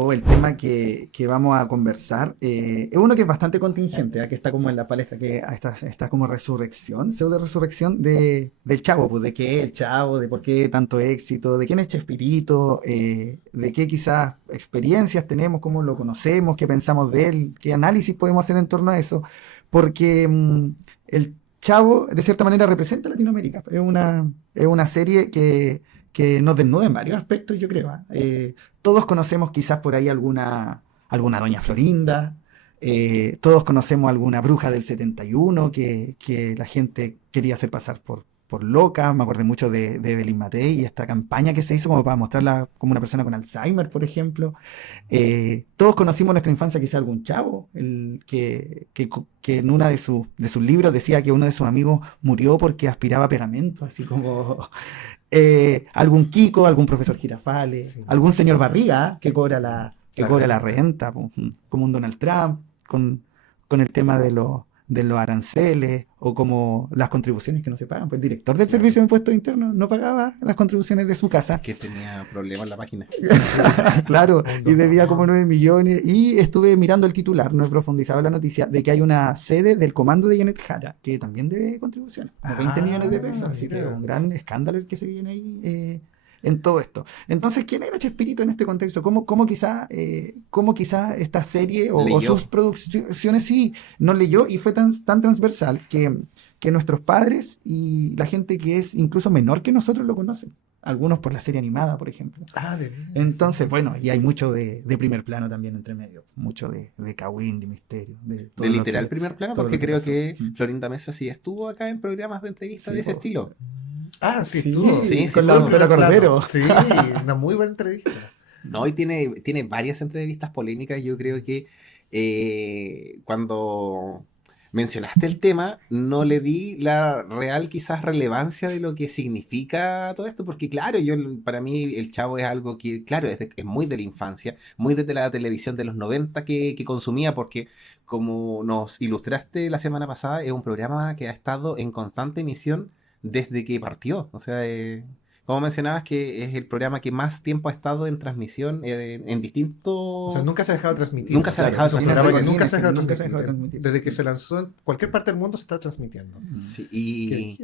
o el tema que vamos a conversar es uno que es bastante contingente, que está como en la palestra, que está como resurrección, pseudo resurrección del Chavo, pues de qué es el Chavo, de por qué tanto éxito, de quién es Chespirito, de qué quizás experiencias tenemos, cómo lo conocemos, qué pensamos de él, qué análisis podemos hacer en torno a eso, porque el Chavo de cierta manera representa a Latinoamérica, es una serie que nos desnuda en varios aspectos, yo creo. Todos conocemos quizás por ahí alguna Doña Florinda, todos conocemos alguna bruja del 71 que la gente quería hacer pasar por loca. Me acordé mucho de Evelyn Matei y esta campaña que se hizo como para mostrarla como una persona con Alzheimer, por ejemplo. Todos conocimos en nuestra infancia quizá algún chavo que en una de sus libros decía que uno de sus amigos murió porque aspiraba pegamento, así como algún Kiko, algún profesor Girafales, Sí. algún señor Barriga que cobra la renta. renta, como un Donald Trump, con el tema de los aranceles o como las contribuciones que no se pagan. Pues el director del Servicio de Impuestos Internos no pagaba las contribuciones de su casa. Que tenía problemas en la página. Claro, y debía No. como 9 millones. Y estuve mirando el titular, no he profundizado en la noticia, de que hay una sede del comando de Janet Jara, que también debe contribuciones, como 20 millones de pesos. Así que mira. un gran escándalo el que se viene ahí en todo esto. Entonces, ¿quién era Chespirito en este contexto? ¿Cómo quizá esta serie o Leyó. sus producciones sí nos leyó y fue tan transversal que nuestros padres y la gente que es incluso menor que nosotros lo conocen? Algunos por la serie animada, por ejemplo. De veras. Entonces, bueno, y hay mucho de primer plano también entre medio. Mucho de Kawin, de misterio. Todo De lo literal que- primer plano, todo porque lo que creo pasó. que Mm. Florinda Mesa sí estuvo acá en programas de entrevistas Sí, de ese po. estilo. Sí, Sí, estuvo. Sí, con la estuvo. doctora Cordero. Sí, una muy buena entrevista. No, y tiene varias entrevistas polémicas. Yo creo que cuando mencionaste el tema, no le di la real quizás relevancia de lo que significa todo esto, porque claro, para mí el Chavo es algo que, claro, es muy de la infancia, muy desde la televisión de los 90 que consumía, porque como nos ilustraste la semana pasada, es un programa que ha estado en constante emisión desde que partió. O sea, como mencionabas, que es el programa que más tiempo ha estado en transmisión en distintos... O sea, nunca se ha dejado de transmitir. Nunca se ha dejado de Es un transmitir. programa que nunca se ha dejado de Nunca se ha dejado de transmitir. transmitir. Desde que se lanzó en cualquier parte del mundo se está transmitiendo. Sí, y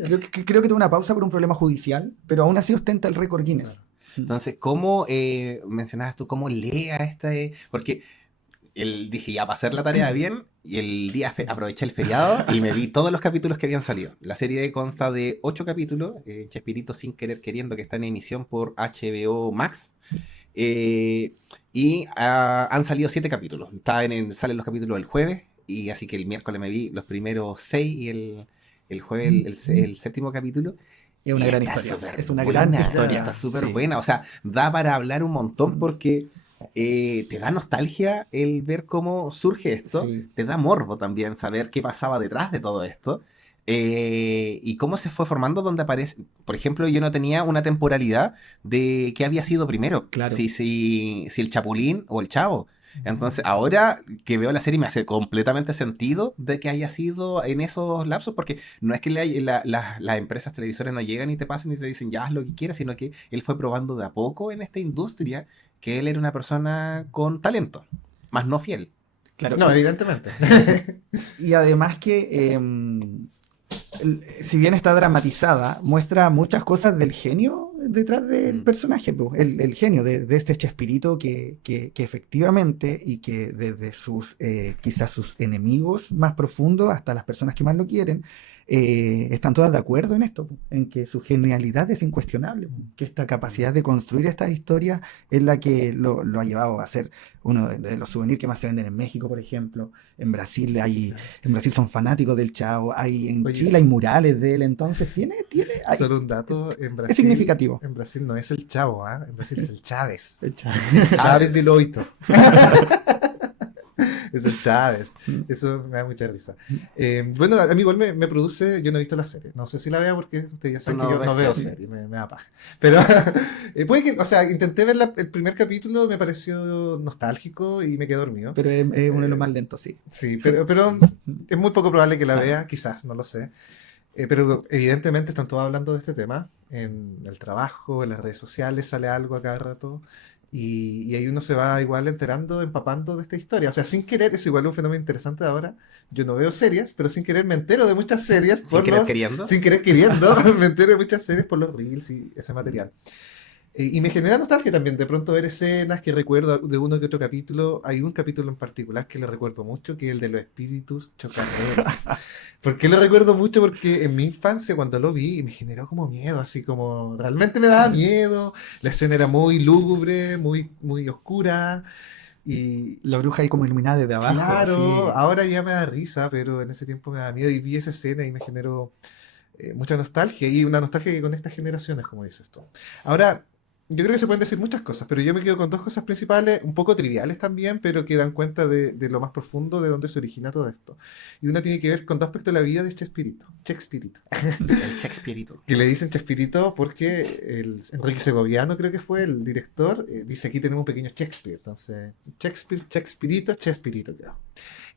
Creo que tuvo una pausa por un problema judicial, pero aún así ostenta el récord Guinness. entonces, ¿cómo mencionabas tú, cómo lee a esta? Porque dije, ya, para hacer la tarea bien, y el día aproveché el feriado y me vi todos los capítulos que habían salido. La serie consta de 8 capítulos, Chespirito sin querer queriendo, que está en emisión por HBO Max. Y han salido 7 capítulos. Salen los capítulos el jueves, y así que el miércoles me vi los primeros 6 y el jueves el séptimo capítulo. Es una Y gran está historia. súper Es una buena, gran historia. está súper Sí. buena. O sea, da para hablar un montón porque te da nostalgia el ver cómo surge esto. Sí. Te da morbo también saber qué pasaba detrás de todo esto. Y cómo se fue formando, donde aparece. Por ejemplo, yo no tenía una temporalidad de qué había sido primero. Claro. Si el Chapulín o el Chavo. Entonces, ahora que veo la serie me hace completamente sentido de que haya sido en esos lapsos, porque no es que las empresas televisoras no llegan y te pasen y te dicen ya haz lo que quieras, sino que él fue probando de a poco en esta industria que él era una persona con talento, más no fiel. Claro. No, evidentemente. Y además que, si bien está dramatizada, muestra muchas cosas del genio detrás del personaje, po. El genio de este Chespirito que efectivamente y que desde quizás sus enemigos más profundos hasta las personas que más lo quieren, están todas de acuerdo en esto, po, en que su genialidad es incuestionable, po, que esta capacidad de construir estas historias es la que lo ha llevado a ser uno de los souvenirs que más se venden en México, por ejemplo. En Brasil son fanáticos del Chavo, en Oye, Chile hay murales de él, entonces hay- Solo un dato, en Brasil. es significativo. En Brasil no es el Chavo, ¿ah? En Brasil es el Chávez. El Chavo. Chávez de Loito. Es el Chávez. Eso me da mucha risa. Bueno, a mí igual me produce. Yo no he visto la serie. No sé si la vea porque ustedes ya saben Tú que no yo no ves veo serie. serie. Me da paja. Pero puede que. O sea, intenté ver el primer capítulo, me pareció nostálgico y me quedé dormido. Pero es uno de los más lentos, sí. Sí, pero es muy poco probable que la vea, quizás, no lo sé. Pero evidentemente están todos hablando de este tema. En el trabajo, en las redes sociales sale algo a cada rato. Y ahí uno se va igual enterando, empapando de esta historia. O sea, sin querer, es igual un fenómeno interesante de ahora. Yo no veo series, pero sin querer me entero de muchas series Sin por querer los... queriendo. Sin querer queriendo, me entero de muchas series por los reels y ese material. Y me genera nostalgia también, de pronto ver escenas que recuerdo de uno que otro capítulo. Hay un capítulo en particular que lo recuerdo mucho, que es el de los espíritus chocarreros. ¿Por qué lo recuerdo mucho? Porque en mi infancia, cuando lo vi, me generó como miedo, así como realmente me daba miedo. La escena era muy lúgubre, muy, muy oscura. Y La bruja ahí como iluminada desde abajo, claro, así. ahora ya me da risa, pero en ese tiempo me daba miedo y vi esa escena y me generó mucha nostalgia y una nostalgia que conecta generaciones, como dices tú. Ahora, yo creo que se pueden decir muchas cosas, pero yo me quedo con dos cosas principales, un poco triviales también, pero que dan cuenta de lo más profundo de dónde se origina todo esto. Y una tiene que ver con dos aspectos de la vida de Chespirito. Chespirito. El Shakespeareito. Que le dicen Chespirito porque Enrique Segoviano, creo que fue el director, dice aquí tenemos un pequeño Shakespeare. Entonces, Shakespeare, Chespirito, Chespirito, creo.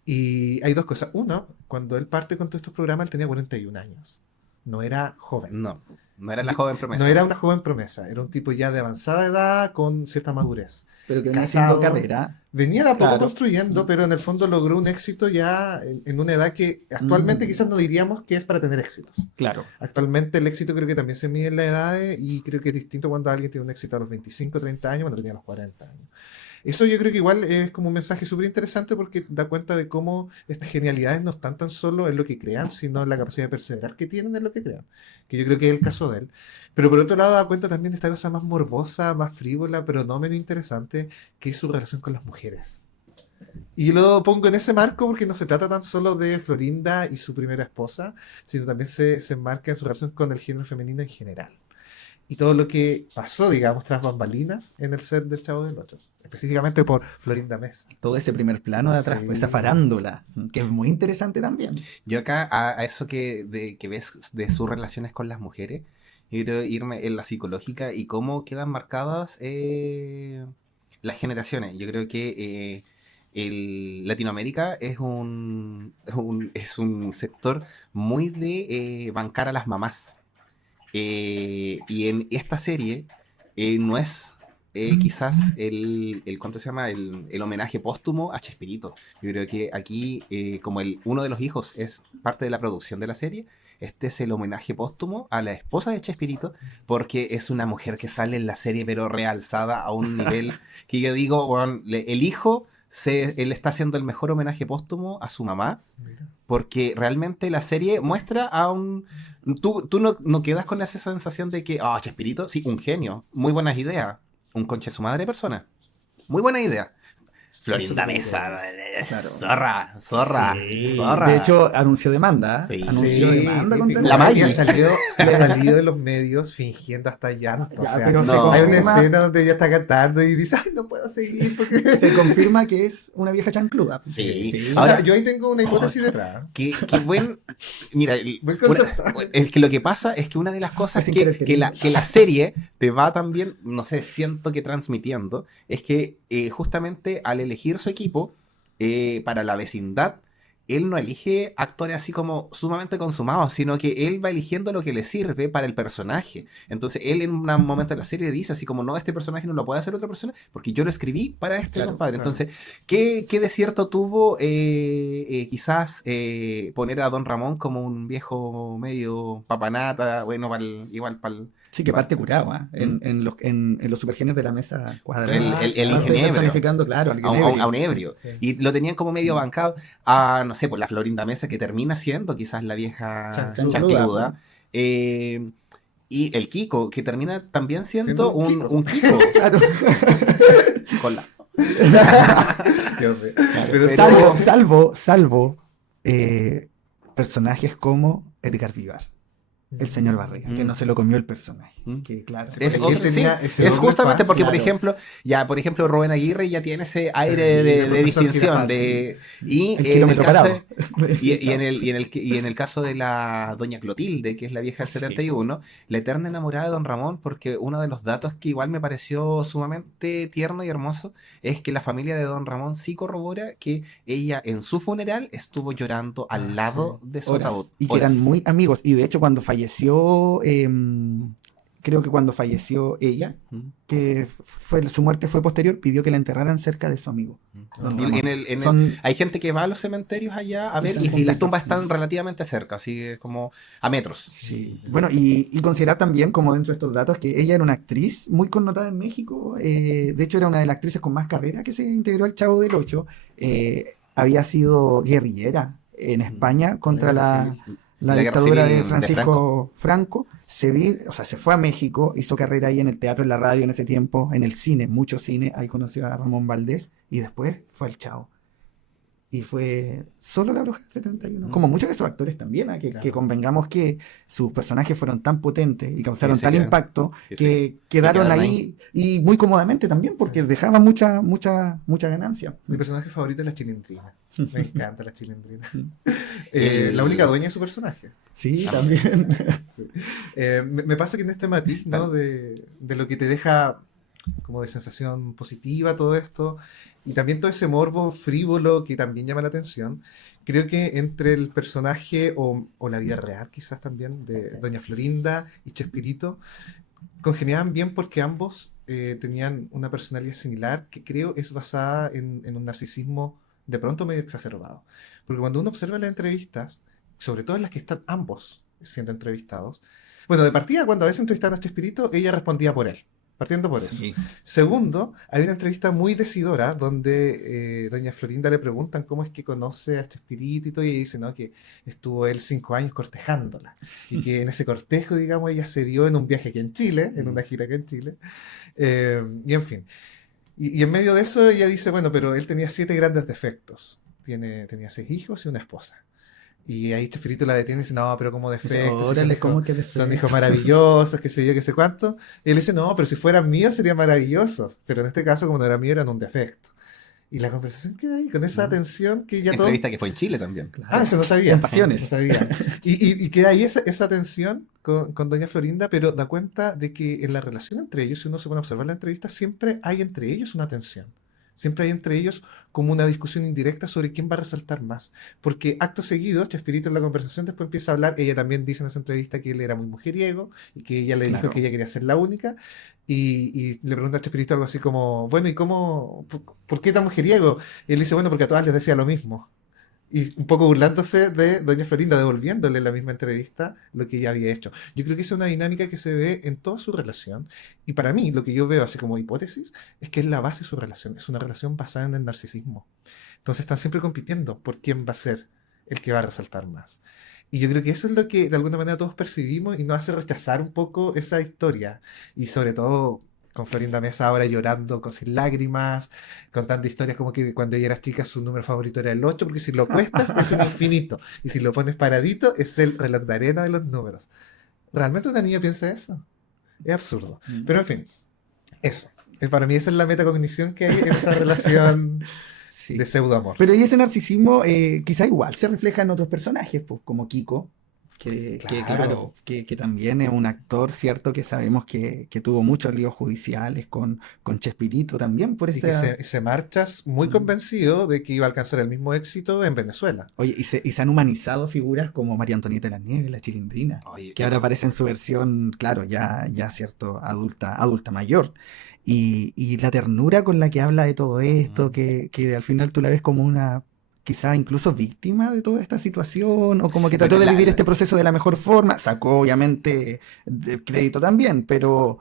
Y hay dos cosas. Uno, cuando él parte con todos estos programas, él tenía 41 años. No era joven. No, no era la joven promesa. No era una joven promesa, era un tipo ya de avanzada edad con cierta madurez. Pero que venía haciendo Casado. carrera. Venía de a poco Claro. construyendo, pero en el fondo logró un éxito ya en una edad que actualmente Mm. quizás no diríamos que es para tener éxitos. Claro. Actualmente el éxito creo que también se mide en la edad y creo que es distinto cuando alguien tiene un éxito a los 25, 30 años, cuando tenía a los 40 años. Eso yo creo que igual es como un mensaje súper interesante porque da cuenta de cómo estas genialidades no están tan solo en lo que crean, sino en la capacidad de perseverar que tienen en lo que crean, que yo creo que es el caso de él. Pero por otro lado da cuenta también de esta cosa más morbosa, más frívola, pero no menos interesante, que es su relación con las mujeres. Y lo pongo en ese marco porque no se trata tan solo de Florinda y su primera esposa, sino también se enmarca en su relación con el género femenino en general. Y todo lo que pasó, digamos, tras bambalinas en el set del Chavo del Ocho. Específicamente por Florinda Mesa. Todo ese primer plano de atrás, Sí. pues, esa farándula, que es muy interesante también. Yo acá, a eso que ves de sus relaciones con las mujeres, quiero irme en la psicológica y cómo quedan marcadas las generaciones. Yo creo que Latinoamérica es un sector muy de bancar a las mamás. Y en esta serie no es quizás ¿cuánto se llama? El homenaje póstumo a Chespirito. Yo creo que aquí, como uno de los hijos es parte de la producción de la serie, este es el homenaje póstumo a la esposa de Chespirito, porque es una mujer que sale en la serie, pero realzada a un nivel que yo digo, bueno, el hijo, él está haciendo el mejor homenaje póstumo a su mamá, Mira. porque realmente la serie muestra a un... Tú no quedas con esa sensación de que, Chespirito, sí, un genio, muy buenas ideas, un conche su madre persona, muy buena idea. Florinda Eso Mesa, Claro. zorra. De hecho, anunció demanda. Sí. Anunció demanda típico. contra La Sí, Maggie. ha salido de los medios fingiendo hasta llanto. Ya, o sea, pero se hay una confirma- escena donde ella está cantando y dice, ay, no puedo seguir porque... Se confirma que es una vieja chancluda. Sí. O Ahora, sea, yo ahí tengo una hipótesis detrás. qué buen... Mira, Buen concepto. es que lo que pasa es que una de las cosas Sin querer que la serie te va también, no sé, siento que transmitiendo, es que justamente al elegir su equipo para la vecindad, él no elige actores así como sumamente consumados, sino que él va eligiendo lo que le sirve para el personaje. Entonces él en un momento de la serie dice así como, no, este personaje no lo puede hacer otra persona porque yo lo escribí para este Claro, compadre. claro. Entonces, ¿qué de cierto tuvo quizás poner a Don Ramón como un viejo medio papanata, bueno, igual para el... Sí, que parte curado, ¿ah? En los supergenios de la mesa cuadrada. El Parte ingeniero. personificando, claro, al A ingeniero. un ebrio. Sí. Y lo tenían como medio bancado a, no sé, pues la Florinda Mesa, que termina siendo quizás la vieja Chancluda. chancluda. Y el Kiko, que termina también siendo Siendo un Kiko. un Kiko. Claro. Con la... Dios mío. Pero Salvo personajes como Edgar Vivar, el señor Barriga, que no se lo comió el personaje. Mm. Que claro. Es, Porque él otro- tenía sí, ese es doble justamente faz, porque, claro. por ejemplo, Rubén Aguirre ya tiene ese aire Sí, de de profesor distinción. Girafales. Y El en kilómetro caso parado. y en el caso de la doña Clotilde, que es la vieja del Sí. 71, la eterna enamorada de Don Ramón, porque uno de los datos que igual me pareció sumamente tierno y hermoso es que la familia de Don Ramón sí corrobora que ella en su funeral estuvo llorando al lado de su Horas. ataúd. Y que Horas. eran muy amigos. Y de hecho, cuando falleció creo que cuando falleció ella, que su muerte fue posterior, pidió que la enterraran cerca de su amigo. Don Y Ramón. hay gente que va a los cementerios allá a ver están y las completos. tumbas están relativamente cerca, así es como a metros. Sí. Bueno, y considerar también, como dentro de estos datos, que ella era una actriz muy connotada en México. De hecho, era una de las actrices con más carrera que se integró al Chavo del Ocho. Había sido guerrillera en España contra la La guerra dictadura civil de de Francisco Franco. Se fue a México, hizo carrera ahí en el teatro, en la radio en ese tiempo, en el cine, mucho cine. Ahí conoció a Ramón Valdés y después fue al Chavo. Y fue solo La Bruja del 71. Como muchos de esos actores también, que Claro. convengamos que sus personajes fueron tan potentes y causaron se tal quedan- impacto que que quedaron quedaron ahí y muy cómodamente también, porque dejaban mucha ganancia. Mi personaje favorito es la Chilindrina. Me encanta la Chilindrina. El- La única dueña de su personaje. Sí, también. Sí. Me pasa que en este matiz, ¿no? De lo que te deja como de sensación positiva todo esto, y también todo ese morbo frívolo que también llama la atención, creo que entre el personaje o la vida real quizás también de Doña Florinda y Chespirito, congeniaban bien porque ambos tenían una personalidad similar que creo es basada en un narcisismo de pronto medio exacerbado. Porque cuando uno observa las entrevistas, sobre todo en las que están ambos siendo entrevistados, bueno, de partida, cuando a veces entrevistaban a Chespirito, ella respondía por él, partiendo por eso. Sí. Segundo, hay una entrevista muy decidora donde Doña Florinda le preguntan cómo es que conoce a Chespirito y todo, y ella dice, ¿no? Que estuvo él 5 años cortejándola, y que en ese cortejo, digamos, ella se dio en un viaje aquí en Chile, en una gira aquí en Chile, y en fin. Y en medio de eso ella dice, bueno, pero él tenía 7 grandes defectos. Tenía 6 hijos y una esposa. Y ahí Chespirito la detiene y dice, no, pero como defectos, si son Órale, hijos- ¿cómo que son defectos? hijos maravillosos, qué sé yo, qué sé cuánto. Y él dice, no, pero si fueran míos serían maravillosos. Pero en este caso, como no eran míos, eran un defecto. Y la conversación queda ahí, con esa tensión que ya todo... Entrevista que fue en Chile también. Ah, eso no sabía. En pasiones. No sabía. Y queda ahí esa tensión con Doña Florinda, pero da cuenta de que en la relación entre ellos, si uno se pone a observar la entrevista, siempre hay entre ellos una tensión. Siempre hay entre ellos como una discusión indirecta sobre quién va a resaltar más. Porque acto seguido, Chespirito en la conversación después empieza a hablar, ella también dice en esa entrevista que él era muy mujeriego y que ella le dijo Claro. que ella quería ser la única. Y le pregunta a Chespirito algo así como, bueno, ¿y cómo, por qué tan mujeriego? Y él dice, bueno, porque a todas les decía lo mismo. Y un poco burlándose de Doña Florinda, devolviéndole en la misma entrevista lo que ella había hecho. Yo creo que esa es una dinámica que se ve en toda su relación. Y para mí, lo que yo veo así como hipótesis, es que es la base de su relación. Es una relación basada en el narcisismo. Entonces están siempre compitiendo por quién va a ser el que va a resaltar más. Y yo creo que eso es lo que de alguna manera todos percibimos y nos hace rechazar un poco esa historia. Y sobre todo con Florinda Mesa ahora llorando con sin lágrimas, contando historias como que cuando ella era chica su número favorito era el 8, porque si lo cuestas es un infinito. Y si lo pones paradito es el reloj de arena de los números. ¿Realmente una niña piensa eso? Es absurdo. Pero en fin, eso. Para mí esa es la metacognición que hay en esa relación Sí. de pseudoamor. Pero y ese narcisismo quizá igual se refleja en otros personajes, pues, como Kiko, Claro. que también es un actor, cierto, que sabemos que tuvo muchos líos judiciales con Chespirito también por Y que esta... se marchas muy convencido de que iba a alcanzar el mismo éxito en Venezuela. Oye, y se han humanizado figuras como María Antonieta de la Nieve, la Chilindrina, Oye, que ahora aparece en su versión, claro, ya cierto, adulta mayor. Y la ternura con la que habla de todo esto, que al final tú la ves como una, quizá incluso víctima de toda esta situación, o como que trató de vivir este proceso de la mejor forma. Sacó, obviamente, de crédito también, pero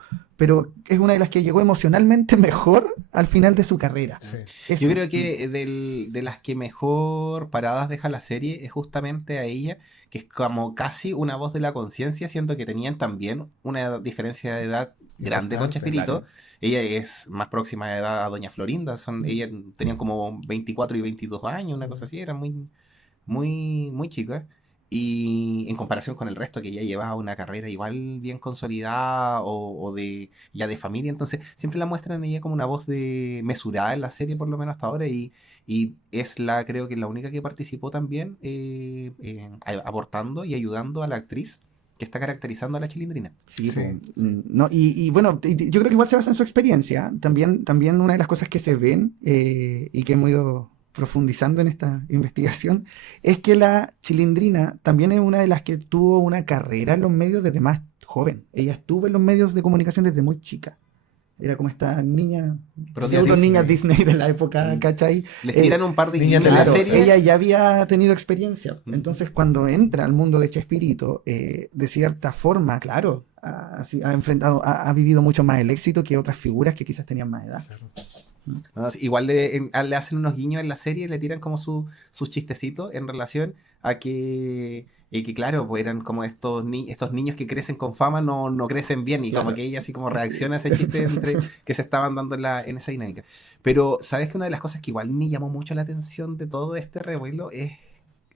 es una de las que llegó emocionalmente mejor al final de su carrera. Sí. Eso. Yo creo que de las que mejor paradas deja la serie es justamente a ella, que es como casi una voz de la conciencia, siendo que tenían también una diferencia de edad grande con Importante, Chespirito. claro. Ella es más próxima de edad a Doña Florinda, ella tenían como 24 y 22 años, una cosa así, eran muy chicas. Y en comparación con el resto que ya llevaba una carrera igual bien consolidada o de ya de familia, entonces siempre la muestran ella como una voz de mesurada en la serie, por lo menos hasta ahora, y es creo que la única que participó también aportando y ayudando a la actriz que está caracterizando a la Chilindrina. Sí, Sí, po. sí. No, y bueno, yo creo que igual se basa en su experiencia. También una de las cosas que se ven y que hemos ido profundizando en esta investigación es que la Chilindrina también es una de las que tuvo una carrera en los medios desde más joven. Ella estuvo en los medios de comunicación desde muy chica. Era como esta niña, Prodia pseudo Disney. niña Disney de la época, ¿cachai? Les tiran un par de niña guiños en la Claro, serie. ella ya había tenido experiencia. Mm. Entonces, cuando entra al mundo de Chespirito, de cierta forma, claro, ha enfrentado, ha vivido mucho más el éxito que otras figuras que quizás tenían más edad. ¿No? Igual le hacen unos guiños en la serie, le tiran como sus chistecitos en relación a que claro, pues eran como estos niños que crecen con fama no crecen bien y Claro. como que ella así como reacciona a ese chiste que se estaban dando en esa dinámica. Pero, ¿sabes que una de las cosas que igual me llamó mucho la atención de todo este revuelo es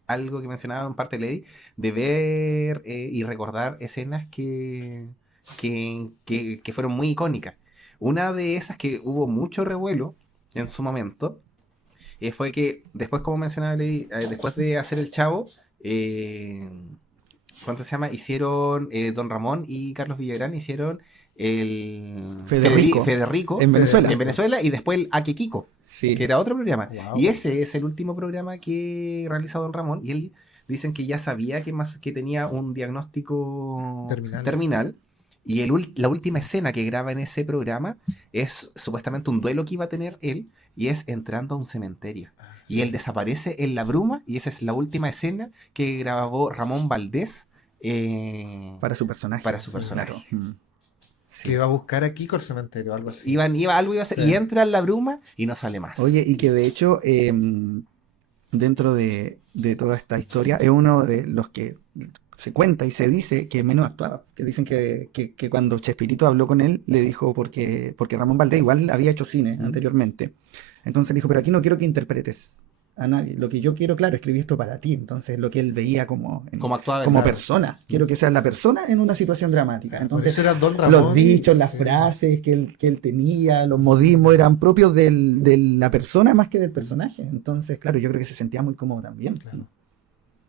algo que mencionaba en parte Lady, de ver y recordar escenas que fueron muy icónicas? Una de esas que hubo mucho revuelo en su momento fue que después, como mencionaba Lady, después de hacer El Chavo, ¿cuánto se llama? Hicieron Don Ramón y Carlos Villagrán hicieron el Federico En Venezuela. en Venezuela y después el Ake Kiko, Sí. que era otro programa. Wow. Y ese es el último programa que realiza Don Ramón y él dicen que ya sabía que tenía un diagnóstico Terminal. y la última escena que graba en ese programa es supuestamente un duelo que iba a tener él y es entrando a un cementerio. Y él desaparece en la bruma y esa es la última escena que grabó Ramón Valdés Para su personaje. para su personaje. Claro. Mm. Que iba a buscar a Kiko al cementerio, algo así. Algo iba a hacer, Sí. y entra en la bruma y no sale más. Oye, y que de hecho, dentro de toda esta historia, es uno de los que se cuenta y se dice que menos actuaba. Que dicen que cuando Chespirito habló con él, le dijo, porque Ramón Valdés igual había hecho cine anteriormente. Entonces le dijo, pero aquí no quiero que interpretes a nadie. Lo que yo quiero, claro, escribí esto para ti. Entonces lo que él veía como actuaba, como claro. persona. Quiero que seas la persona en una situación dramática. Por Entonces eso era Don Ramón. los dichos, las Sí. frases que él tenía, los modismos eran propios de la persona más que del personaje. Entonces, claro, yo creo que se sentía muy cómodo también. Claro.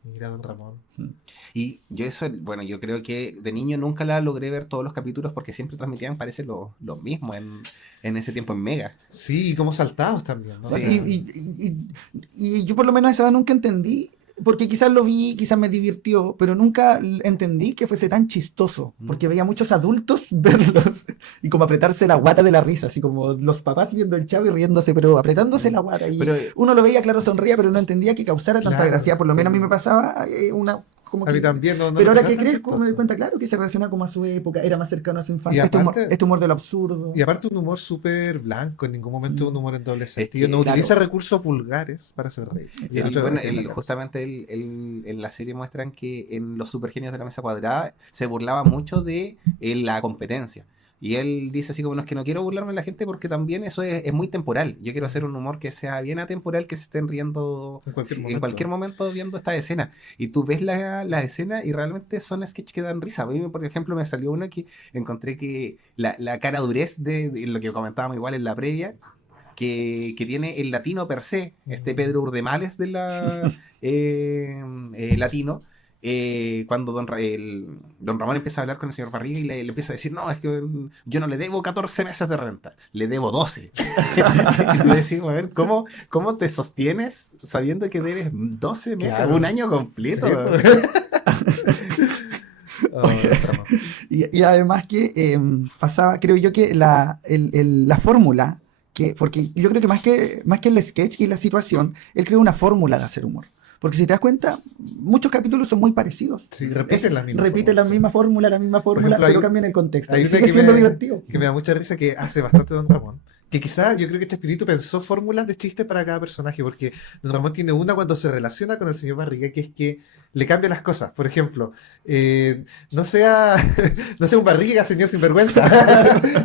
Mira, Don Ramón. Y bueno, yo creo que de niño nunca la logré ver todos los capítulos porque siempre transmitían, parece, lo mismo en ese tiempo en Mega. Sí, y como saltados también, ¿no? Sí. O sea, Y yo por lo menos a esa edad nunca entendí, porque quizás lo vi, quizás me divirtió, pero nunca entendí que fuese tan chistoso, porque veía muchos adultos verlos y como apretarse la guata de la risa, así como los papás viendo el Chavo y riéndose, pero apretándose la guata. Y Pero uno lo veía, claro, sonría, pero no entendía que causara tanta Claro. gracia. Por lo menos a mí me pasaba una... Como a mí que, también, no pero me ahora parece que tan crezco me doy chistoso. cuenta, claro, que se relaciona como a su época, era más cercano a su Y infancia. aparte- Este humor de lo absurdo. Y aparte un humor súper blanco, en ningún momento un humor en doble sentido. que, No claro. utiliza recursos vulgares para hacer reír. Y Exacto. bueno, Es justamente en la serie muestran que en Los Supergenios de la Mesa Cuadrada se burlaba mucho de la competencia. Y él dice así como, no, es que no quiero burlarme de la gente porque también eso es muy temporal. Yo quiero hacer un humor que sea bien atemporal, que se estén riendo En cualquier momento viendo esta escena. Y tú ves la escena y realmente son sketches que dan risa. A mí, por ejemplo, me salió uno que encontré que la cara durez de lo que comentábamos igual en la previa, que tiene el latino per se, este Pedro Urdemales de la latino, cuando Don Ramón empieza a hablar con el señor Barriga y le empieza a decir, no, es que yo no le debo 14 meses de renta, le debo 12. Y le decimos, a ver, ¿cómo te sostienes sabiendo que debes 12 meses, Claro. un año completo? Sí, Oh, Ramón. Y además que pasaba, creo yo que la fórmula, porque yo creo que más que el sketch y la situación, él creó una fórmula de hacer humor. Porque si te das cuenta, muchos capítulos son muy parecidos. Sí, repiten la misma Repiten fórmula, la misma fórmula, ejemplo, pero hay- cambian el contexto. hay Y una sigue que siendo me- divertido. Que me da mucha risa que hace bastante Don Ramón. Que quizás yo creo que este espíritu pensó fórmulas de chistes para cada personaje, porque Don Ramón tiene una cuando se relaciona con el señor Barriga, que es que le cambia las cosas. Por ejemplo, no sea un Barriga, señor sinvergüenza.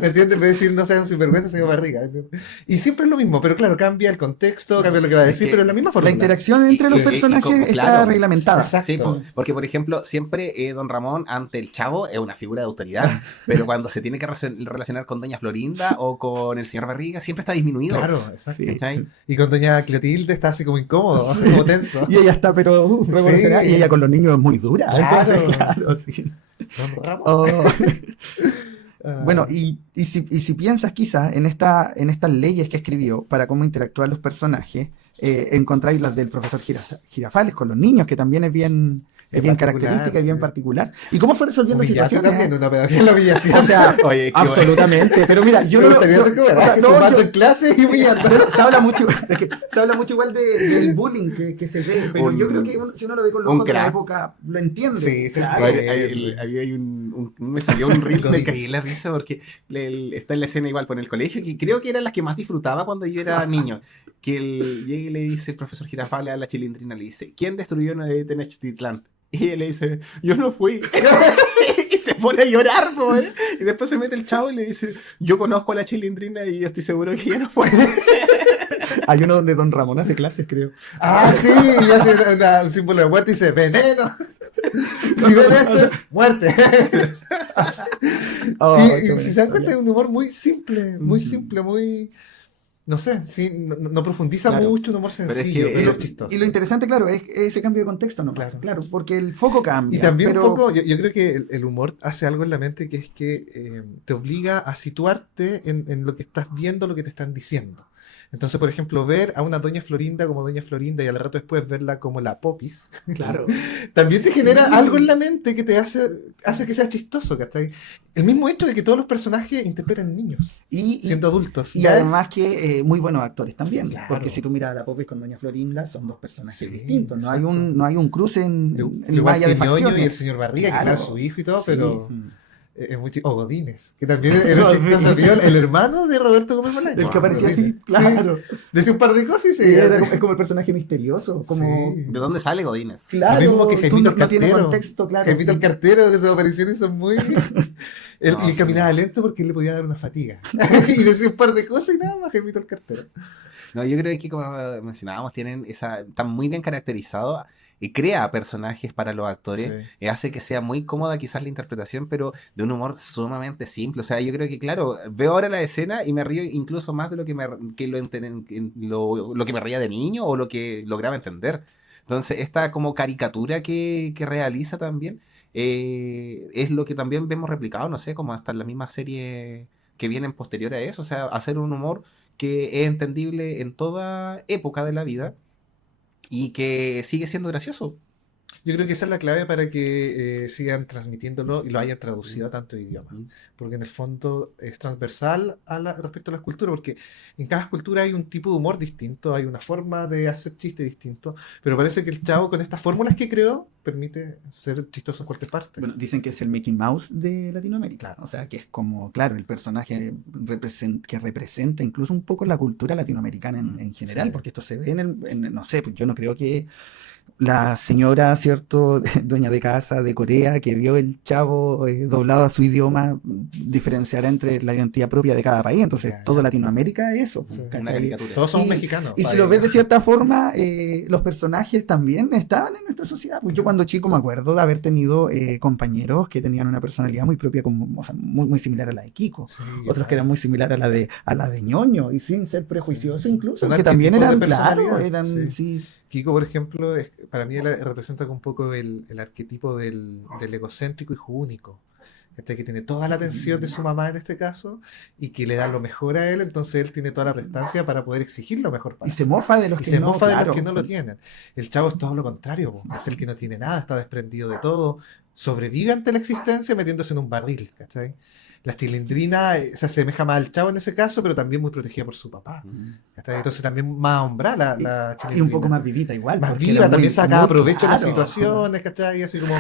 ¿Me entiendes? Puede decir no sea un sinvergüenza, señor Barriga. ¿Entiendes? Y siempre es lo mismo, pero claro, cambia el contexto, cambia lo que va a Es decir, que pero es la misma La fórmula. interacción entre los y personajes como, está claro, reglamentada. Exacto. Sí, porque por ejemplo, siempre Don Ramón ante el Chavo es una figura de autoridad, pero cuando se tiene que relacionar con Doña Florinda o con el señor Barriga, siempre está disminuido. Claro, exacto. Sí. ¿Cachai? Y con Doña Clotilde está así como incómodo, Sí. como tenso. Y ella está, pero reconocerá, Sí. y ella con los niños es muy dura. Claro. Entonces, claro, sí. Don Ramón. Oh. Ah, Bueno, y si piensas quizás en estas leyes que escribió para cómo interactúan los personajes, encontráis las del profesor Girafales con los niños, que también es bien es bien particular, característica y bien sí. particular. ¿Y cómo fue resolviendo Humillación situaciones? también, una pedagogía en la humillación. O sea, Oye, qué absolutamente. Pero mira, yo me no gustaría ser como o sea, no, fumando yo- en clase y humillando. pero se habla mucho, es que se habla mucho igual del bullying que se ve, pero yo creo que si uno lo ve con los un ojos de la crack. época, lo entiende. Sí, se claro. entiende. Ahí hay me salió un reel, me Godín. caí en la risa porque está en la escena igual por el colegio, que creo que eran las que más disfrutaba cuando yo era niño. Que llega y le dice el profesor Girafales a la Chilindrina, le dice, ¿quién destruyó Tenochtitlán? Y él le dice, yo no fui. Y se pone a llorar, po, ¿eh? Y después se mete el chavo y le dice, yo conozco a la Chilindrina y yo estoy seguro que ella no fue. Hay uno donde Don Ramón hace clases, creo. Ah, sí, y hace un símbolo de muerte y dice, veneno. Si ven esto es muerte. Oh, Y qué buena si se dan cuenta, historia. es un humor muy simple, muy, no sé, sí, no profundiza Claro. mucho, un humor Pero es sencillo, que pero el- es chistoso. Y lo interesante, claro, es ese cambio de contexto, ¿no? Claro. Claro, porque el foco cambia. Y también pero- un poco, yo creo que el humor hace algo en la mente que es que te obliga a situarte en lo que estás viendo, lo que te están diciendo. Entonces, por ejemplo, ver a una Doña Florinda como Doña Florinda y al rato después verla como la Popis, Claro. también te Sí. genera algo en la mente que te hace que sea chistoso, ¿cachai? El mismo hecho de que todos los personajes interpretan niños, Y, siendo adultos. y Ya es- además que muy buenos actores también. Claro. Porque si tú miras a la Popis con Doña Florinda, son dos personajes Sí, distintos. No hay exacto. no hay un cruce en igual malla que de Ñoño facciones. y el señor Barriga, Claro. que era su hijo y todo, Sí. pero es muy o Godínez, que también era un chistoso, tío, el hermano de Roberto Gómez Bolaño. El que aparecía así, Godínez. claro. Sí, decía un par de cosas y Sí, se es como el personaje misterioso. Como, Sí. ¿De dónde sale Godínez? Claro, Lo mismo que tú Jaimito el no tienes Cartero. contexto, claro. Jaimito el cartero, que sus apariciones son muy... No, y él caminaba lento porque él le podía dar una fatiga. Y decía un par de cosas y nada más, Jaimito el cartero. No, yo creo que como mencionábamos, están muy bien caracterizados y crea personajes para los actores, Sí. y hace que sea muy cómoda quizás la interpretación, pero de un humor sumamente simple. O sea, yo creo que, claro, veo ahora la escena y me río incluso más de lo que lo que me reía de niño o lo que lograba entender. Entonces, esta como caricatura que realiza también es lo que también vemos replicado, no sé, como hasta en la misma serie que vienen posterior a eso. O sea, hacer un humor que es entendible en toda época de la vida y que sigue siendo gracioso. Yo creo que esa es la clave para que sigan transmitiéndolo y lo hayan traducido a tantos idiomas. Porque en el fondo es transversal respecto a las culturas, porque en cada cultura hay un tipo de humor distinto, hay una forma de hacer chiste distinto, pero parece que el Chavo con estas fórmulas que creó permite ser chistoso en cualquier parte. Bueno, dicen que es el Mickey Mouse de Latinoamérica. O sea, que es como, claro, el personaje que representa incluso un poco la cultura latinoamericana en general, Sí. porque esto se ve no sé, pues yo no creo que la señora, ¿cierto?, dueña de casa de Corea, que vio el Chavo doblado a su idioma, diferenciará entre la identidad propia de cada país. Entonces, Ya, todo ya. Latinoamérica es eso. Sí. ¿cachai? Una caricatura. Todos somos Y- mexicanos. Y si para lo ves de ellos. cierta forma, los personajes también estaban en nuestra sociedad. Pues yo cuando chico me acuerdo de haber tenido compañeros que tenían una personalidad muy propia, como, o sea, muy similar a la de Kiko. Sí, Otros que eran muy similar a la de Ñoño, y sin ser prejuicioso Sí. incluso, Son que también arquetipos eran, de claro, personalidad, eran, sí. sí. Kiko, por ejemplo, para mí él representa un poco el arquetipo del egocéntrico hijo único. Que tiene toda la atención de su mamá en este caso y que le da lo mejor a él, entonces él tiene toda la prestancia para poder exigir lo mejor para Y se sí. mofa de los Y que se no, mofa de claro. los que no lo tienen. El Chavo es todo lo contrario, po. Es el que no tiene nada, está desprendido de todo, sobrevive ante la existencia metiéndose en un barril, ¿cachai? La Chilindrina se asemeja más al Chavo en ese caso, pero también muy protegida por su papá, ¿cachai? Entonces también más hombrada la Chilindrina. Y un poco más vivita igual. Más porque viva, era también muy- sacaba muy provecho de las claro. situaciones, ¿cachai? Así como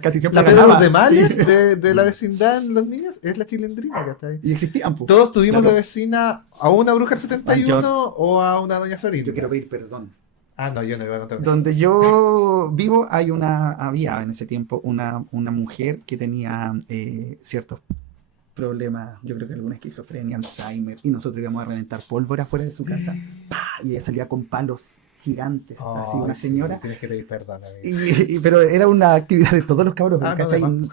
Casi siempre la Pedro ganaba, de Males sí. de la vecindad en los niños es la Chilindrina, ¿cachai? Y existían, pues. Todos tuvimos Claro. de vecina a una bruja del 71 Yo- o a una doña Florinda. Yo quiero pedir perdón. Ah, no, yo no iba a contar. Donde yo vivo había en ese tiempo una mujer que tenía ciertos problemas, yo creo que alguna esquizofrenia, Alzheimer, y nosotros íbamos a reventar pólvora fuera de su casa, ¡pah! Y ella salía con palos gigantes, así una sí, señora, tienes que pedir perdón, amigo. pero era una actividad de todos los cabros, Ah, no, ¿cachai? de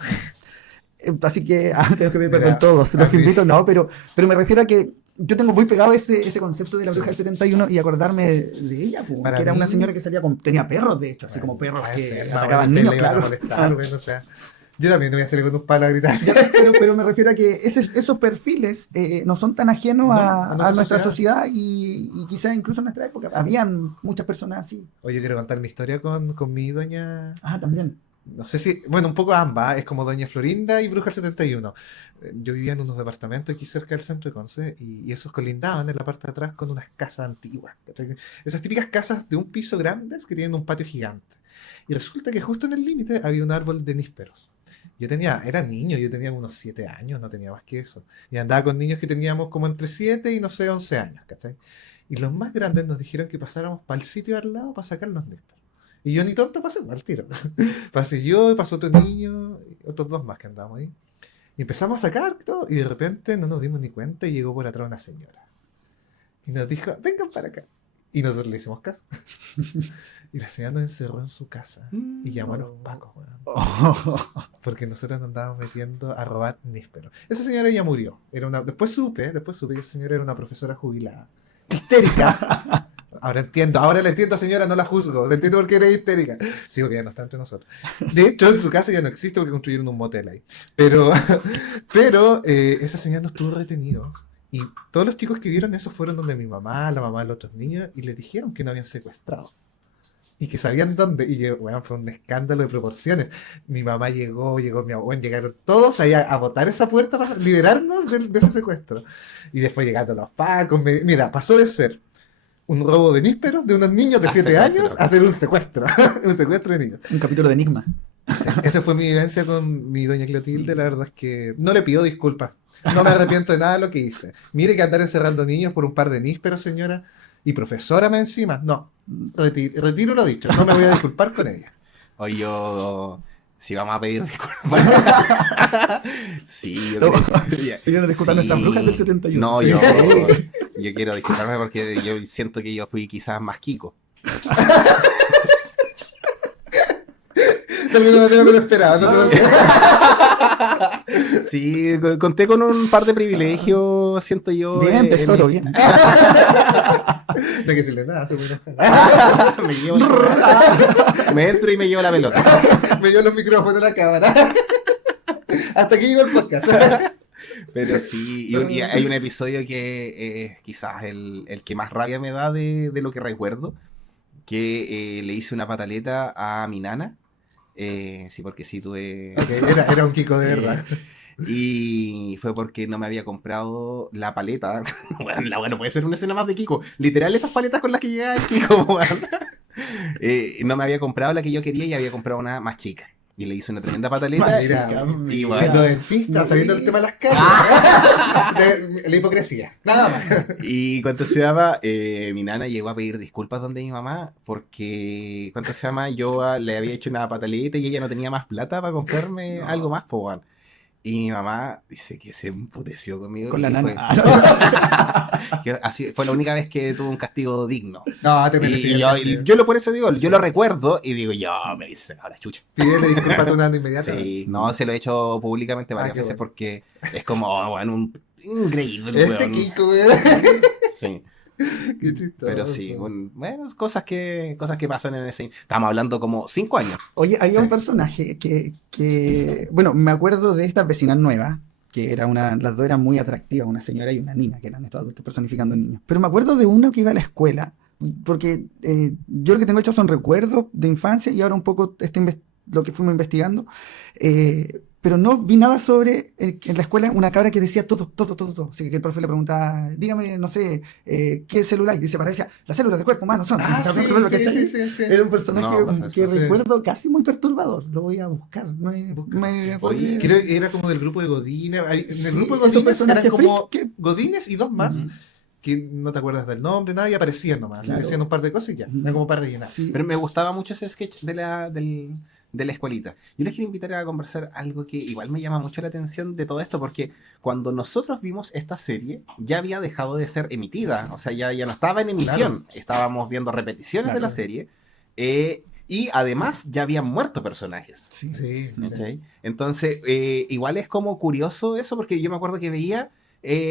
Así que tengo que pedir Mira, perdón todos, los a mí- invito, no, pero me refiero a que yo tengo muy pegado ese concepto de la bruja del 71 y acordarme de ella, pues, Para que era una mí- señora que salía tenía perros, de hecho, así como perros Puede que ser, atacaban te niños, le iban a claro. molestar, bueno, o sea. Yo también no voy a salir con un palo a gritar. Ya, pero me refiero a que esos perfiles no son tan ajenos No, a, a nuestra a nuestra sociedad. sociedad y quizás incluso en nuestra época. Habían muchas personas así. Oye, yo quiero contar mi historia con mi doña. Ah, también. No sé si, bueno, un poco ambas, es como Doña Florinda y Bruja el 71. Yo vivía en unos departamentos aquí cerca del centro de Conce y esos colindaban en la parte de atrás con unas casas antiguas. ¿Cachai? Esas típicas casas de un piso grandes que tienen un patio gigante. Y resulta que justo en el límite había un árbol de nísperos. Era niño, yo tenía unos 7 años, no tenía más que eso. Y andaba con niños que teníamos como entre 7 y no sé, 11 años, ¿cachai? Y los más grandes nos dijeron que pasáramos para el sitio al lado para sacar los nísperos. Y yo ni tonto pasé al tiro. Pasé yo, pasó otro niño, otros 2 más que andábamos ahí. Y empezamos a sacar todo, y de repente no nos dimos ni cuenta y llegó por atrás una señora. Y nos dijo, vengan para acá. Y nosotros le hicimos caso. Y la señora nos encerró en su casa y llamó a los pacos, weón. Porque nosotros nos andábamos metiendo a robar nísperos. Esa señora ya murió. Después supe que esa señora era una profesora jubilada. Histérica. Ahora le entiendo, señora, no la juzgo. Le entiendo por qué era histérica. Sí, porque ya no está entre nosotros. De hecho, en su casa ya no existe porque construyeron un motel ahí. Pero esa señora nos tuvo retenidos. Y todos los chicos que vieron eso fueron donde mi mamá, la mamá de los otros niños, y le dijeron que no habían secuestrado. Y que sabían dónde. Y bueno, fue un escándalo de proporciones. Mi mamá llegó mi abuelo, llegaron todos ahí a botar esa puerta para liberarnos de ese secuestro. Y después llegando los pacos. Mira, pasó de ser un robo de nísperos de unos niños de 7 años a hacer un secuestro. Un secuestro de niños. Un capítulo de Enigma. Esa fue mi vivencia con mi doña Clotilde. La verdad es que no le pido disculpas. No me arrepiento de nada de lo que hice. Mire que andar encerrando niños por un par de nísperos, señora, y profesora más encima. No, retiro lo dicho. No me voy a disculpar con ella. Oye, si vamos a pedir disculpas. Sí, Pidiendo disculpas a nuestras brujas del 71. No, Sí. yo quiero disculparme porque yo siento que yo fui quizás más Kiko. De alguna manera me lo esperaba, no sé por qué. Sí, conté con un par de privilegios, siento yo. Bien, tesoro, bien. No hay que decirle nada, se puede enojar. Me entro y me llevo la pelota. Me dio los micrófonos, la cámara. Hasta aquí llegó el podcast. Pero sí, y hay un episodio que es quizás el que más rabia me da de lo que recuerdo, que le hice una pataleta a mi nana. Sí, porque sí tuve... Okay, era un Kiko de verdad. Y fue porque no me había comprado la paleta. Bueno, puede ser una escena más de Kiko. Literal, esas paletas con las que llegaba el Kiko. No me había comprado la que yo quería y había comprado una más chica. Y le hice una tremenda pataleta. Mira, y bueno, siendo dentista, sabiendo el tema de las caras. La hipocresía. Nada más. y ¿cuánto se llama? Mi nana llegó a pedir disculpas donde mi mamá porque, ¿cuánto se llama? Yo le había hecho una pataleta y ella no tenía más plata para comprarme algo más, pues bueno. Y mi mamá dice que se emputeció conmigo. Con la fue, nana. que así, fue la única vez que tuve un castigo digno. No, te Y merecí. yo por eso digo, yo lo recuerdo y digo, yo me dice, ahora chucha. Pídele disculpas a tu nana inmediata. Sí, no, se lo he hecho públicamente varias qué veces bueno. porque es como, bueno, un increíble, Este weón. Kiko, güey. Sí. Qué chistoso. Pero sí, bueno, cosas que pasan en ese... Estamos hablando como 5 años. Oye, había Sí. un personaje que, bueno, me acuerdo de estas vecinas nuevas, que las dos eran muy atractivas, una señora y una niña, que eran estos adultos personificando niños. Pero me acuerdo de uno que iba a la escuela, porque yo lo que tengo hecho son recuerdos de infancia y ahora un poco lo que fuimos investigando. Pero no vi nada sobre en la escuela una cabra que decía todo. Así que el profe le preguntaba, dígame, no sé, ¿qué celular? Y se parecía, las células del cuerpo humano son. Ah, ¿Cachai? sí. Era un personaje No, que sí. recuerdo casi muy perturbador. Lo voy a buscar. Oye, Creo que era como del grupo de Godines. En el Sí, grupo de esos Godines personajes eran como freak Godines y 2 más, Ujú. que no te acuerdas del nombre, nada, y aparecían nomás. Claro. Decían un par de cosas y ya. Era como para rellenar. Sí. pero me gustaba mucho ese sketch de la escuelita. Yo les quiero invitar a conversar algo que igual me llama mucho la atención de todo esto, porque cuando nosotros vimos esta serie, ya había dejado de ser emitida. O sea, ya no estaba en emisión. Estábamos viendo repeticiones de la serie. Y además ya habían muerto personajes. Sí. Sí. ¿Cachai? Entonces, igual es como curioso eso, porque yo me acuerdo que veía,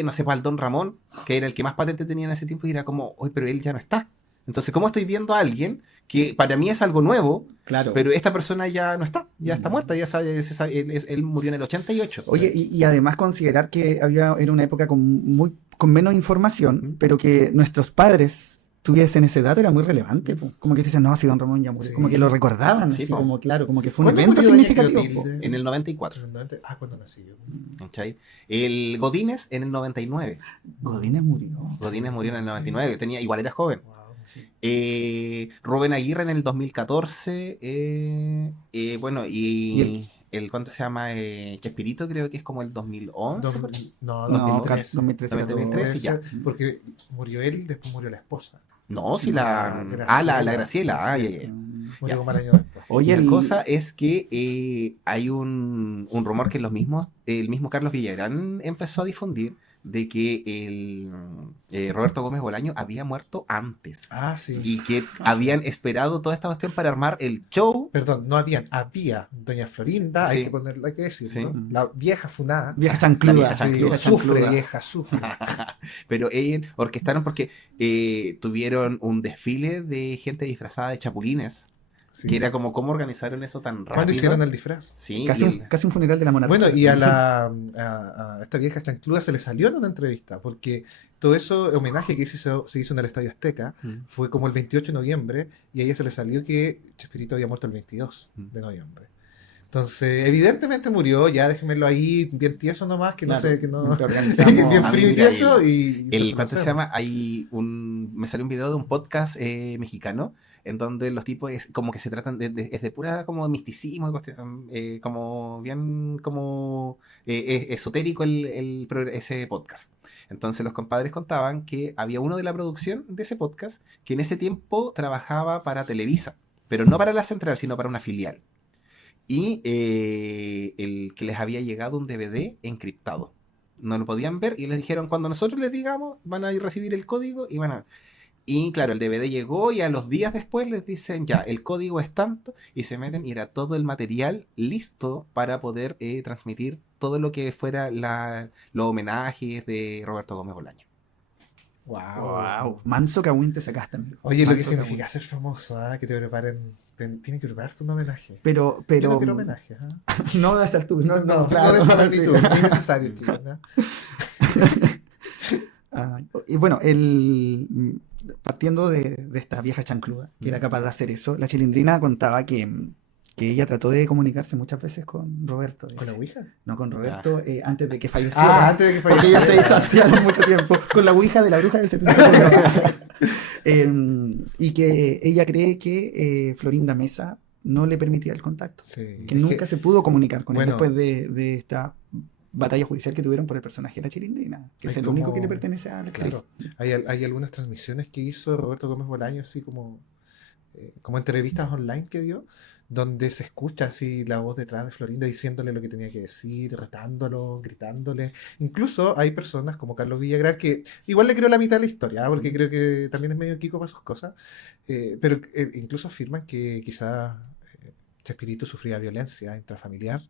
no sé, al Don Ramón, que era el que más patente tenía en ese tiempo, y era como, oye, pero él ya no está. Entonces, ¿cómo estoy viendo a alguien que para mí es algo nuevo, Claro. pero esta persona ya no está, ya está muerta, ya sabe, él murió en el 88. Oye, y además considerar que era una época con menos información, pero que nuestros padres tuviesen ese dato era muy relevante, po. Como que dicen, no, si don Ramón ya murió, Sí. como que lo recordaban, Sí, así po. como, claro, como que fue un ¿Cuándo evento murió doña significativo. Clotilde? En el 94. ¿Cuándo nací yo? ¿Cachai? El Godínez en el 99. Godínez murió. Godínez murió en el 99, igual era joven. Wow, sí. Rubén Aguirre en el 2014. Bueno, ¿Y ¿cuánto se llama? Chespirito, creo que es como el 2011. por ahí. No, No, 2003. 2013. 2013, Ese- ya. Porque murió él y después murió la esposa. No, si La la Graciela. Ah, ya, ya. Murió Ya. como al año después. Oye, La cosa es que hay un rumor que el mismo Carlos Villagrán empezó a difundir de que Roberto Gómez Bolaño había muerto antes. Ah, sí. Y que habían esperado toda esta cuestión para armar el show. Perdón, no había doña Florinda, Sí. hay que ponerla, hay que decirlo. Sí. La vieja funada. vieja La chancluda. vieja sí, chancluda. vieja Sufre, chancluda. vieja, sufre. Pero ellos orquestaron porque tuvieron un desfile de gente disfrazada de chapulines. Sí. Que era como, ¿cómo organizaron eso tan rápido? ¿Cuándo hicieron el disfraz? Sí, Casi, casi un funeral de la monarquía. Bueno, y a esta vieja chancluda se le salió en una entrevista, porque todo eso, homenaje que se hizo en el Estadio Azteca, fue como el 28 de noviembre, y a ella se le salió que Chespirito había muerto el 22 de noviembre. Entonces, evidentemente murió, ya déjenmelo ahí, bien tieso nomás, que no Claro, sé, que no... te organizamos. bien A mí, frío y mira, tieso, y... ¿Cuánto se llama? Me salió un video de un podcast mexicano en donde los tipos como que se tratan es de pura como misticismo, como bien como esotérico ese podcast. Entonces los compadres contaban que había uno de la producción de ese podcast que en ese tiempo trabajaba para Televisa, pero no para la central, sino para una filial. Y el que les había llegado un DVD encriptado. No lo podían ver y les dijeron, cuando nosotros les digamos, van a recibir el código y van a... Y claro, el DVD llegó y a los días después les dicen, ya, el código es tanto, y se meten y era todo el material listo para poder transmitir todo lo que fuera los homenajes de Roberto Gómez Bolaño. Wow. Manso cagüín te sacaste, amigo. Oye, lo que Manso significa cagüín. ser famoso, que te preparen... Tienen que prepararte un homenaje. Pero, Yo no quiero homenaje. no de esa altura, no, No, claro, de esa sí. magnitud, no es necesario. Tío, ¿no? Y bueno, partiendo de esta vieja chancluda, que era capaz de hacer eso, la Chilindrina contaba que ella trató de comunicarse muchas veces con Roberto. ¿Con la Ouija? No, con Roberto, antes de que falleciera. Antes de que Porque falleciera. ellos se distanciaron mucho tiempo. Con la Ouija de la bruja del 74. Y que ella cree que Florinda Mesa no le permitía el contacto. Sí. Que nunca se pudo comunicar con él bueno. después de esta batalla judicial que tuvieron por el personaje de la Chilindrina, que Hay es el como- único que le pertenece a la actriz. Claro, hay algunas transmisiones que hizo Roberto Gómez Bolaño, así como entrevistas online que dio, donde se escucha así la voz detrás de Florinda diciéndole lo que tenía que decir, retándolo, gritándole. Incluso hay personas como Carlos Villagrán que igual le creo la mitad de la historia, porque creo que también es medio Kiko para sus cosas, pero incluso afirman que quizás Chespirito sufría violencia intrafamiliar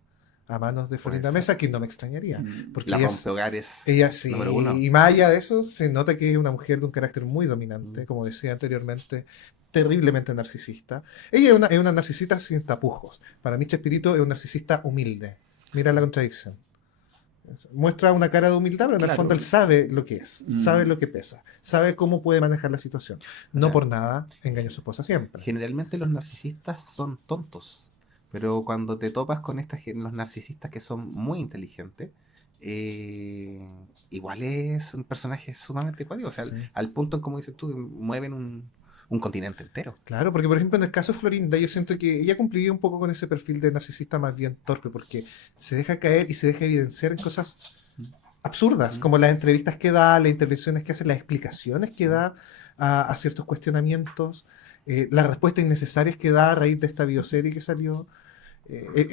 a manos de Florinda Puede ser. Mesa, que no me extrañaría. Porque La ella, rompehogares ella sí, número uno. y más allá de eso, se nota que es una mujer de un carácter muy dominante, como decía anteriormente, terriblemente narcisista. Ella es una narcisista sin tapujos. Para mí Chespirito es un narcisista humilde. Mira la contradicción. Muestra una cara de humildad, pero en el Claro. fondo él sabe lo que es, sabe lo que pesa, sabe cómo puede manejar la situación. No Claro. por nada engañó a su esposa siempre. Generalmente los narcisistas son tontos, pero cuando te topas con los narcisistas que son muy inteligentes, igual es un personaje sumamente cuático, o sea, Sí. al punto en como dices tú, mueven un continente entero. Claro, porque por ejemplo en el caso de Florinda yo siento que ella cumpliría un poco con ese perfil de narcisista más bien torpe, porque se deja caer y se deja evidenciar en cosas absurdas, como las entrevistas que da, las intervenciones que hace, las explicaciones que da a ciertos cuestionamientos, las respuestas innecesarias que da a raíz de esta bioserie que salió,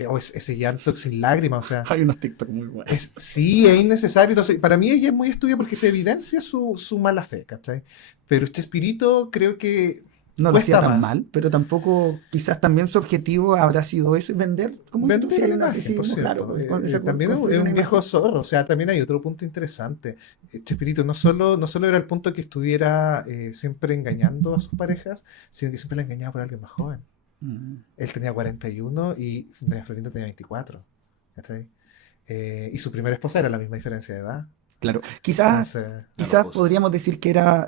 o ese llanto sin lágrimas, o sea... Hay unos TikTok muy buenos. Sí, es innecesario. Entonces, para mí ella es muy estúpida porque se evidencia su mala fe, ¿cachai? Pero este espíritu creo que no lo cuesta hacía tan más. mal, pero tampoco, quizás también su objetivo habrá sido ese, vender, como dices tú, Vender si hay la un imagen, por narcisismo, cierto. claro, También es construir un una viejo imagen. zorro. O sea, también hay otro punto interesante. Chespirito no solo era el punto que estuviera siempre engañando a sus parejas, sino que siempre la engañaba por alguien más joven. Mm. Él tenía 41 y doña Florinda tenía 24. ¿Cachai? Y su primera esposa era la misma diferencia de edad. Claro, quizás, Entonces, No lo quizás juzgo. podríamos decir que era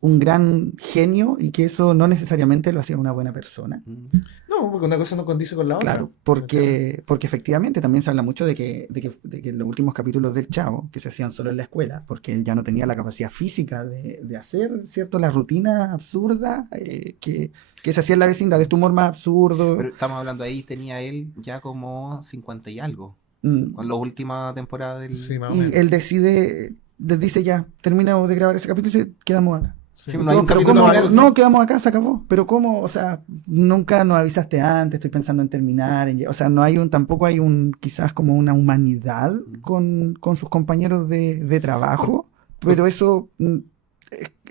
un gran genio y que eso no necesariamente lo hacía una buena persona. Mm. no, porque una cosa no condice con la otra. Claro, Definitivamente. porque efectivamente también se habla mucho de que en los últimos capítulos del Chavo, que se hacían solo en la escuela, porque él ya no tenía la capacidad física de hacer, ¿cierto? La rutina absurda que se hacía en la vecindad, de este humor más absurdo. Pero estamos hablando ahí, tenía él ya como 50 y algo. Mm. Con la última temporada Sí, del... más o Y menos. él dice ya, terminamos de grabar ese capítulo y dice, quedamos acá. Sí. Sí, no hay un Pero capítulo ¿cómo? final. No, quedamos acá, se acabó. Pero ¿cómo? O sea, nunca nos avisaste antes, estoy pensando en terminar. O sea, no hay tampoco hay quizás como una humanidad con sus compañeros de trabajo, pero eso,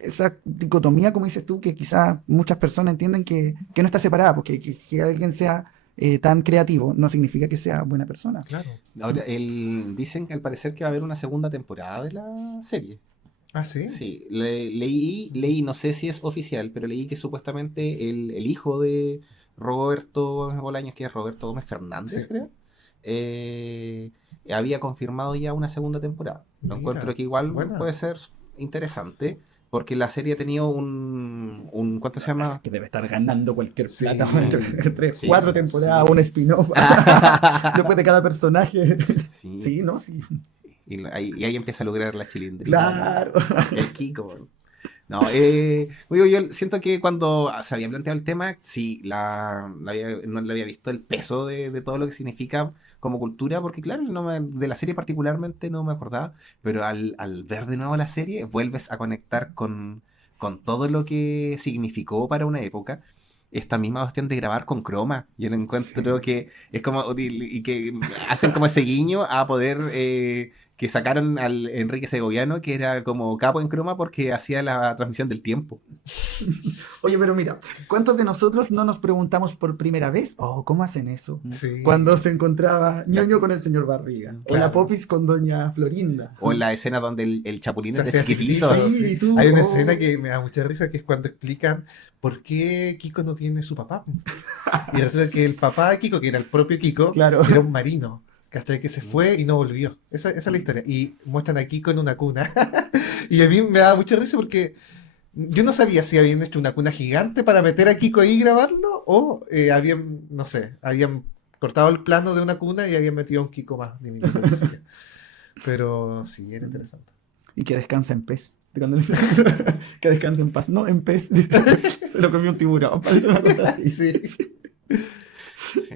esa dicotomía, como dices tú, que quizás muchas personas entienden que no está separada, porque que alguien sea tan creativo no significa que sea buena persona. Claro. Ahora, dicen que al parecer que va a haber una segunda temporada de la serie. Ah, sí. Sí, leí, no sé si es oficial, pero leí que supuestamente el hijo de Roberto Bolaños, que es Roberto Gómez Fernández, Sí. creo, había confirmado ya una segunda temporada. Lo Mira, encuentro que igual buena. puede ser interesante, porque la serie ha tenido ¿cuánto se llama? Es que debe estar ganando cualquier Sí. plata. Bueno, tres, Sí, 4 sí, temporadas, sí. un spin-off después de cada personaje. Sí, Sí, ¿no? Sí. y ahí empieza a lograr la chilindrina. Claro. El Kiko. No, digo, yo siento que cuando se había planteado el tema, sí, no le había visto el peso de todo lo que significa como cultura, porque claro, de la serie particularmente no me acordaba, pero al ver de nuevo la serie, vuelves a conectar con todo lo que significó para una época. Esta misma cuestión de grabar con croma, yo lo encuentro Sí. que es como, y que hacen como ese guiño a poder, que sacaron al Enrique Segoviano, que era como capo en croma porque hacía la transmisión del tiempo. Oye, pero mira, ¿cuántos de nosotros no nos preguntamos por primera vez? Oh, ¿cómo hacen eso? Sí. Cuando se encontraba ñoño con el señor Barriga, o la Claro. Popis con doña Florinda. O en la escena donde el Chapulín Se es de hacía chiquitito. chiquitito, Sí, sí. tú, Hay una oh. escena que me da mucha risa, que es cuando explican por qué Kiko no tiene su papá. Y resulta que el papá de Kiko, que era el propio Kiko, Claro. era un marino. ¿Cachai? Que se fue y no volvió. Esa es la historia. Y muestran a Kiko en una cuna. Y a mí me da mucha risa porque yo no sabía si habían hecho una cuna gigante para meter a Kiko ahí y grabarlo, o no sé, habían cortado el plano de una cuna y habían metido a un Kiko más diminuto que sí. Pero sí, era interesante. Y que descansa en pez. Cuando le dicen, que descansa en paz. No, en pez. Se lo comió un tiburón. Parece una cosa así. Sí. Sí,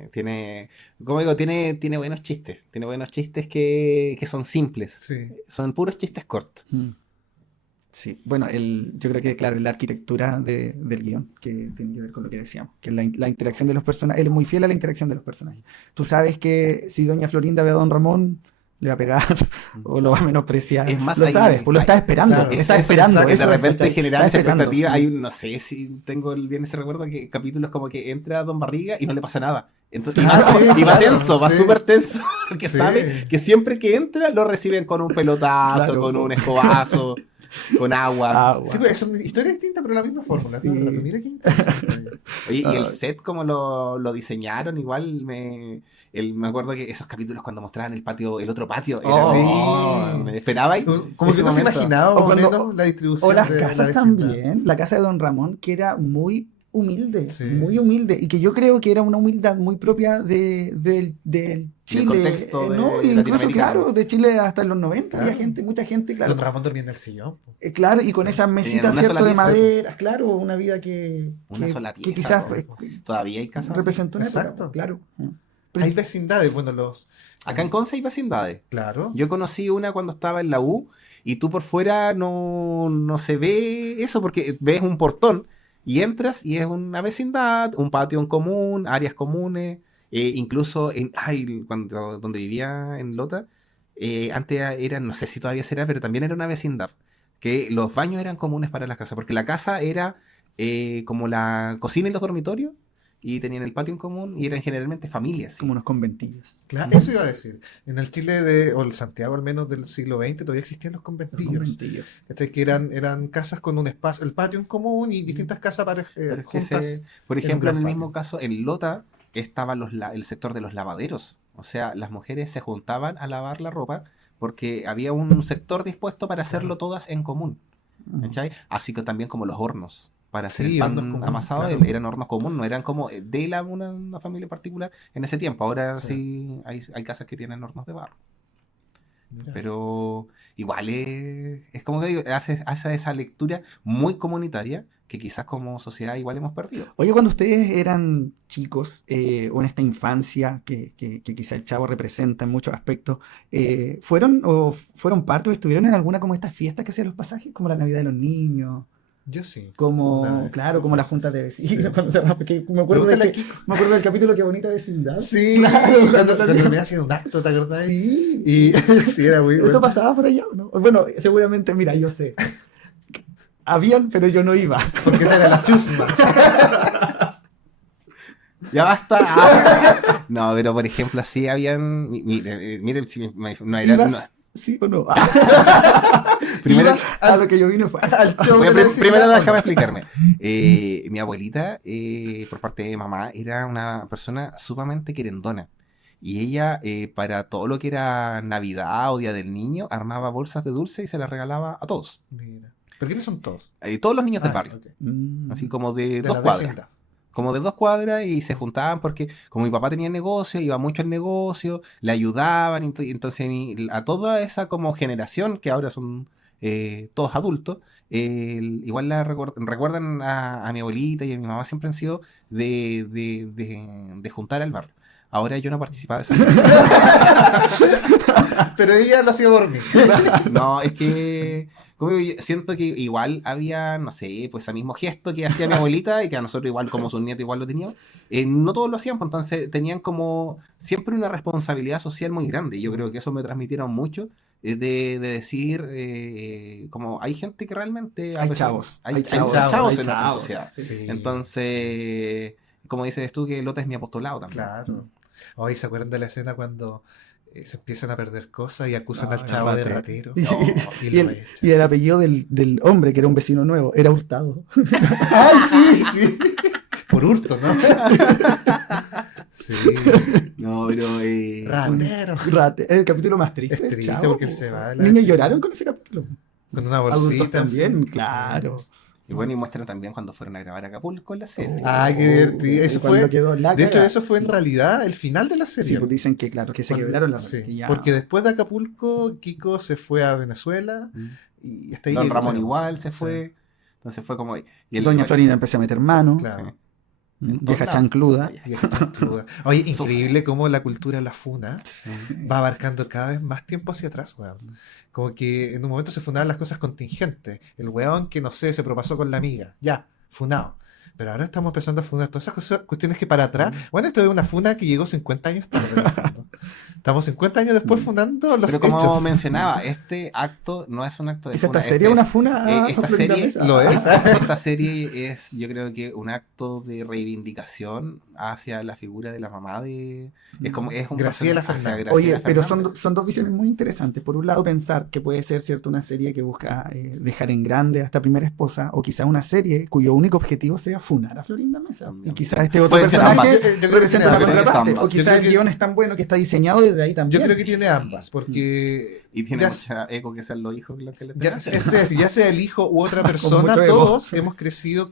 como digo, tiene buenos chistes. Tiene buenos chistes que son simples. Sí. Son puros chistes cortos. Mm. Sí, bueno, yo creo que, claro, es la arquitectura del guión, que tiene que ver con lo que decíamos, que es la interacción de los personajes. Él es muy fiel a la interacción de los personajes. Tú sabes que si doña Florinda ve a don Ramón, le va a pegar o lo va a menospreciar. Es más, lo sabes, pues lo estás esperando. claro, Lo eso- estás eso- esperando. eso- De eso, repente ¿cachai? generar Estás esa esperando. expectativa. No sé si tengo bien ese recuerdo, que capítulos como que entra Don Barriga y no le pasa nada. Entonces, y va claro, tenso, va sí. súper tenso, porque Sí. sabe que siempre que entra lo reciben con un pelotazo, Claro, con po. un escobazo, con agua. Agua. Sí, pues son historias distintas, pero la misma fórmula. Sí. Claro, mira qué interesante. Oye, y el Ay. set como lo diseñaron, igual me acuerdo que esos capítulos cuando mostraban el otro patio, era Oh, como, sí. me esperaba ahí. Como ese que no se momento. imaginaba O más o cuando- menos la distribución O las de la casas vecindad. también. La casa de don Ramón, que era muy humilde, Sí. muy humilde, y que yo creo que era una humildad muy propia del Chile, contexto de ¿no? Y incluso, Latinoamérica. claro, de Chile hasta en los 90 había Claro. gente, mucha gente, claro. Don Ramón dormía en el sillón. Po. Claro, y con Sí. esas mesitas, una ¿cierto? sola De pieza. madera, claro, una vida que Sola que pieza, quizás po. Todavía hay casas así. representó una época, Exacto. claro. Hay vecindades, bueno, Acá en Conce hay vecindades. Claro. Yo conocí una cuando estaba en la U y tú por fuera no se ve eso porque ves un portón y entras y es una vecindad, un patio en común, áreas comunes, incluso donde vivía en Lota, antes era, no sé si todavía será, pero también era una vecindad, que los baños eran comunes para las casas, porque la casa era como la cocina y los dormitorios, y tenían el patio en común, y eran generalmente familias, sí. Como unos conventillos. Claro, eso iba a decir. En el Chile o el Santiago al menos del siglo XX todavía existían los Los conventillos. conventillos. ¿Cachai? Que eran casas con un espacio, el patio en común y distintas casas Pero es que juntas. por en un ejemplo, en gran el mismo patio. caso, en Lota estaba el sector de los lavaderos. O sea, las mujeres se juntaban a lavar la ropa porque había un sector dispuesto para hacerlo todas en común. ¿Cachai? Así que también como los hornos. Para hacer el Sí, hornos pan comunes, amasado claro. eran hornos comunes, no eran como de una familia particular en ese tiempo. Ahora Sí. sí hay casas que tienen hornos de barro. Mira. Pero igual es como que digo, hace esa lectura muy comunitaria que quizás como sociedad igual hemos perdido. Oye, cuando ustedes eran chicos, o en esta infancia que quizá el Chavo representa en muchos aspectos, ¿fueron parte o estuvieron en alguna como estas fiestas que hacían los pasajes? Como la Navidad de los niños, Yo sí. Una como, vez, claro, dos como las veces. juntas de vecinos, Sí. cuando se porque me acuerdo Pregúntale a me acuerdo del capítulo Qué bonita vecindad. Sí, Claro, cuando salía. también hacían un acto, ¿te acordás? Sí. Y sí, era muy ¿Eso bueno. pasaba por allá o no? Bueno, seguramente, mira, yo sé. Habían, pero yo no iba. Porque esa era la chusma. ¡Ya basta! Ah. No, pero por ejemplo, así habían. Miren, si no era. ¿Ibas? No. ¿Sí o no? Primero, ¿Ibas? A lo que yo vine fue Al show Bueno, de la vecindad, primero ¿o no? déjame explicarme. Mi abuelita, por parte de mamá, era una persona sumamente querendona. Y ella, para todo lo que era Navidad o Día del Niño, armaba bolsas de dulce y se las regalaba a todos. Mira. ¿Pero quiénes son todos? Todos los niños del Ah, barrio. ok. Así como de De 2 la cuadras. vecindad. Como de 2 cuadras y se juntaban porque como mi papá tenía negocio, iba mucho al negocio, le ayudaban, entonces a toda esa como generación que ahora son todos adultos, igual recuerdan a mi abuelita y a mi mamá siempre han sido de juntar al barrio. Ahora yo no participaba de esa. Pero ella lo hacía por mí. No, es que como siento que igual había, no sé, pues ese mismo gesto que hacía mi abuelita y que a nosotros igual como sus nietos igual lo teníamos, no todos lo hacían, pues entonces tenían como siempre una responsabilidad social muy grande. Yo creo que eso me transmitieron mucho, de decir, como hay gente que realmente... Hay chavos, Hay hay chavos, chavos, en hay nuestra chavos, sociedad. sí. Sí. Entonces, como dices tú, que Lota es mi apostolado también. Claro. Hoy se acuerdan de la escena cuando se empiezan a perder cosas y acusan No, al chavo de ratero. ratero. No, Y Y lo el, echan. y el apellido del hombre, que era un vecino nuevo, era Hurtado. ¡Ay, sí! Sí. Por hurto, ¿no? Sí. no, pero... Ratero. El capítulo más triste. Es triste Chavo, porque po. se va de la Niños vecindad. lloraron con ese capítulo. Con una Adultos bolsita. también, sí. claro. Y bueno, y muestran también cuando fueron a grabar Acapulco en la serie. Ay, qué divertido. Eso Cuando fue- quedó la De hecho, cagada. eso fue en realidad el final de la serie. Sí, pues dicen que, claro, que se Cuando- quebraron las sí, redes, que ya- Porque después de Acapulco, Kiko se fue a Venezuela Mm. y hasta ahí Don llegó, Ramón digamos. igual se Sí, fue. Entonces fue como... Y Doña Florinda empezó a meter mano. claro. En todos Vieja lados. chancluda. Y esta chancluda. Oye, increíble cómo la cultura de la funa Sí. va abarcando cada vez más tiempo hacia atrás, weón. Como que en un momento se fundaban las cosas contingentes. El weón que, no sé, se propasó con la amiga. Ya, funado. Pero ahora estamos empezando a fundar todas esas cuestiones que para atrás... Bueno, esto es una funa que llegó 50 años tarde. en el fondo. Estamos 50 años después fundando los Pero como hechos. mencionaba, este acto no es un acto de Quizá esta funa, serie es una funa a esta Florinda serie Mesa. Lo es. Esta serie es, yo creo que un acto de reivindicación hacia la figura de la mamá de... Es como, es un Graciela personaje, Fernández. Graciela Oye, pero Fernández. son dos visiones muy interesantes. Por un lado, pensar que puede ser, ¿cierto?, una serie que busca dejar en grande a esta primera esposa, o quizá una serie cuyo único objetivo sea funar a Florinda Mesa. También. Y quizá este otro Pueden ser personaje ambas. Yo creo que representa tiene la ambas. contraparte. Yo O creo quizá el que- guión es tan bueno que está diseñado desde ahí también. Yo creo que tiene ambas, porque Y tiene ya, mucha eco que sean los hijos los que le ya, tengan. ya sea el hijo u otra persona, mucho ego. todos hemos crecido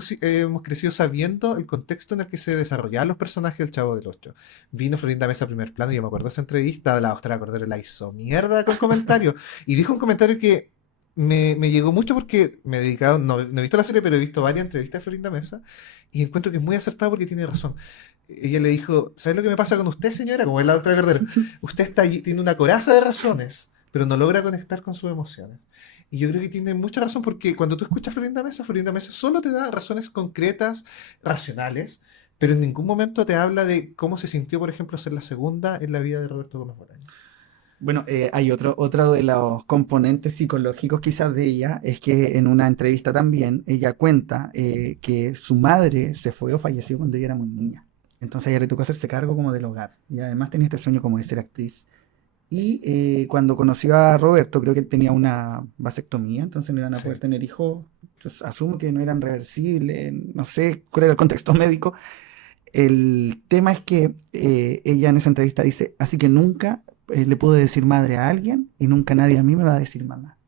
Sí. hemos crecido sabiendo el contexto en el que se desarrollaban los personajes del Chavo del Ocho. Vino Florinda Mesa a primer plano, y yo me acuerdo de esa entrevista, la Austral Cordero la hizo mierda con comentarios, y dijo un comentario que me llegó mucho porque me he dedicado, no he visto la serie, pero he visto varias entrevistas de Florinda Mesa, y encuentro que es muy acertado porque tiene razón. Ella le dijo, ¿sabes lo que me pasa con usted, señora? Como es la otra Cordero. Usted está allí, tiene una coraza de razones, pero no logra conectar con sus emociones. Y yo creo que tiene mucha razón porque cuando tú escuchas Florinda Mesa solo te da razones concretas, racionales, pero en ningún momento te habla de cómo se sintió, por ejemplo, ser la segunda en la vida de Roberto Gómez Bolaño. Bueno, hay otro de los componentes psicológicos quizás de ella, es que en una entrevista también ella cuenta que su madre se fue o falleció cuando ella era muy niña. Entonces a ella le tocó hacerse cargo como del hogar. Y además tenía este sueño como de ser actriz. Y cuando conoció a Roberto, creo que él tenía una vasectomía, entonces no iban a Sí. poder tener hijos. Entonces, asumo que no eran reversibles, no sé cuál era el contexto médico. El tema es que ella en esa entrevista dice, así que nunca le pude decir madre a alguien y nunca nadie a mí me va a decir mamá.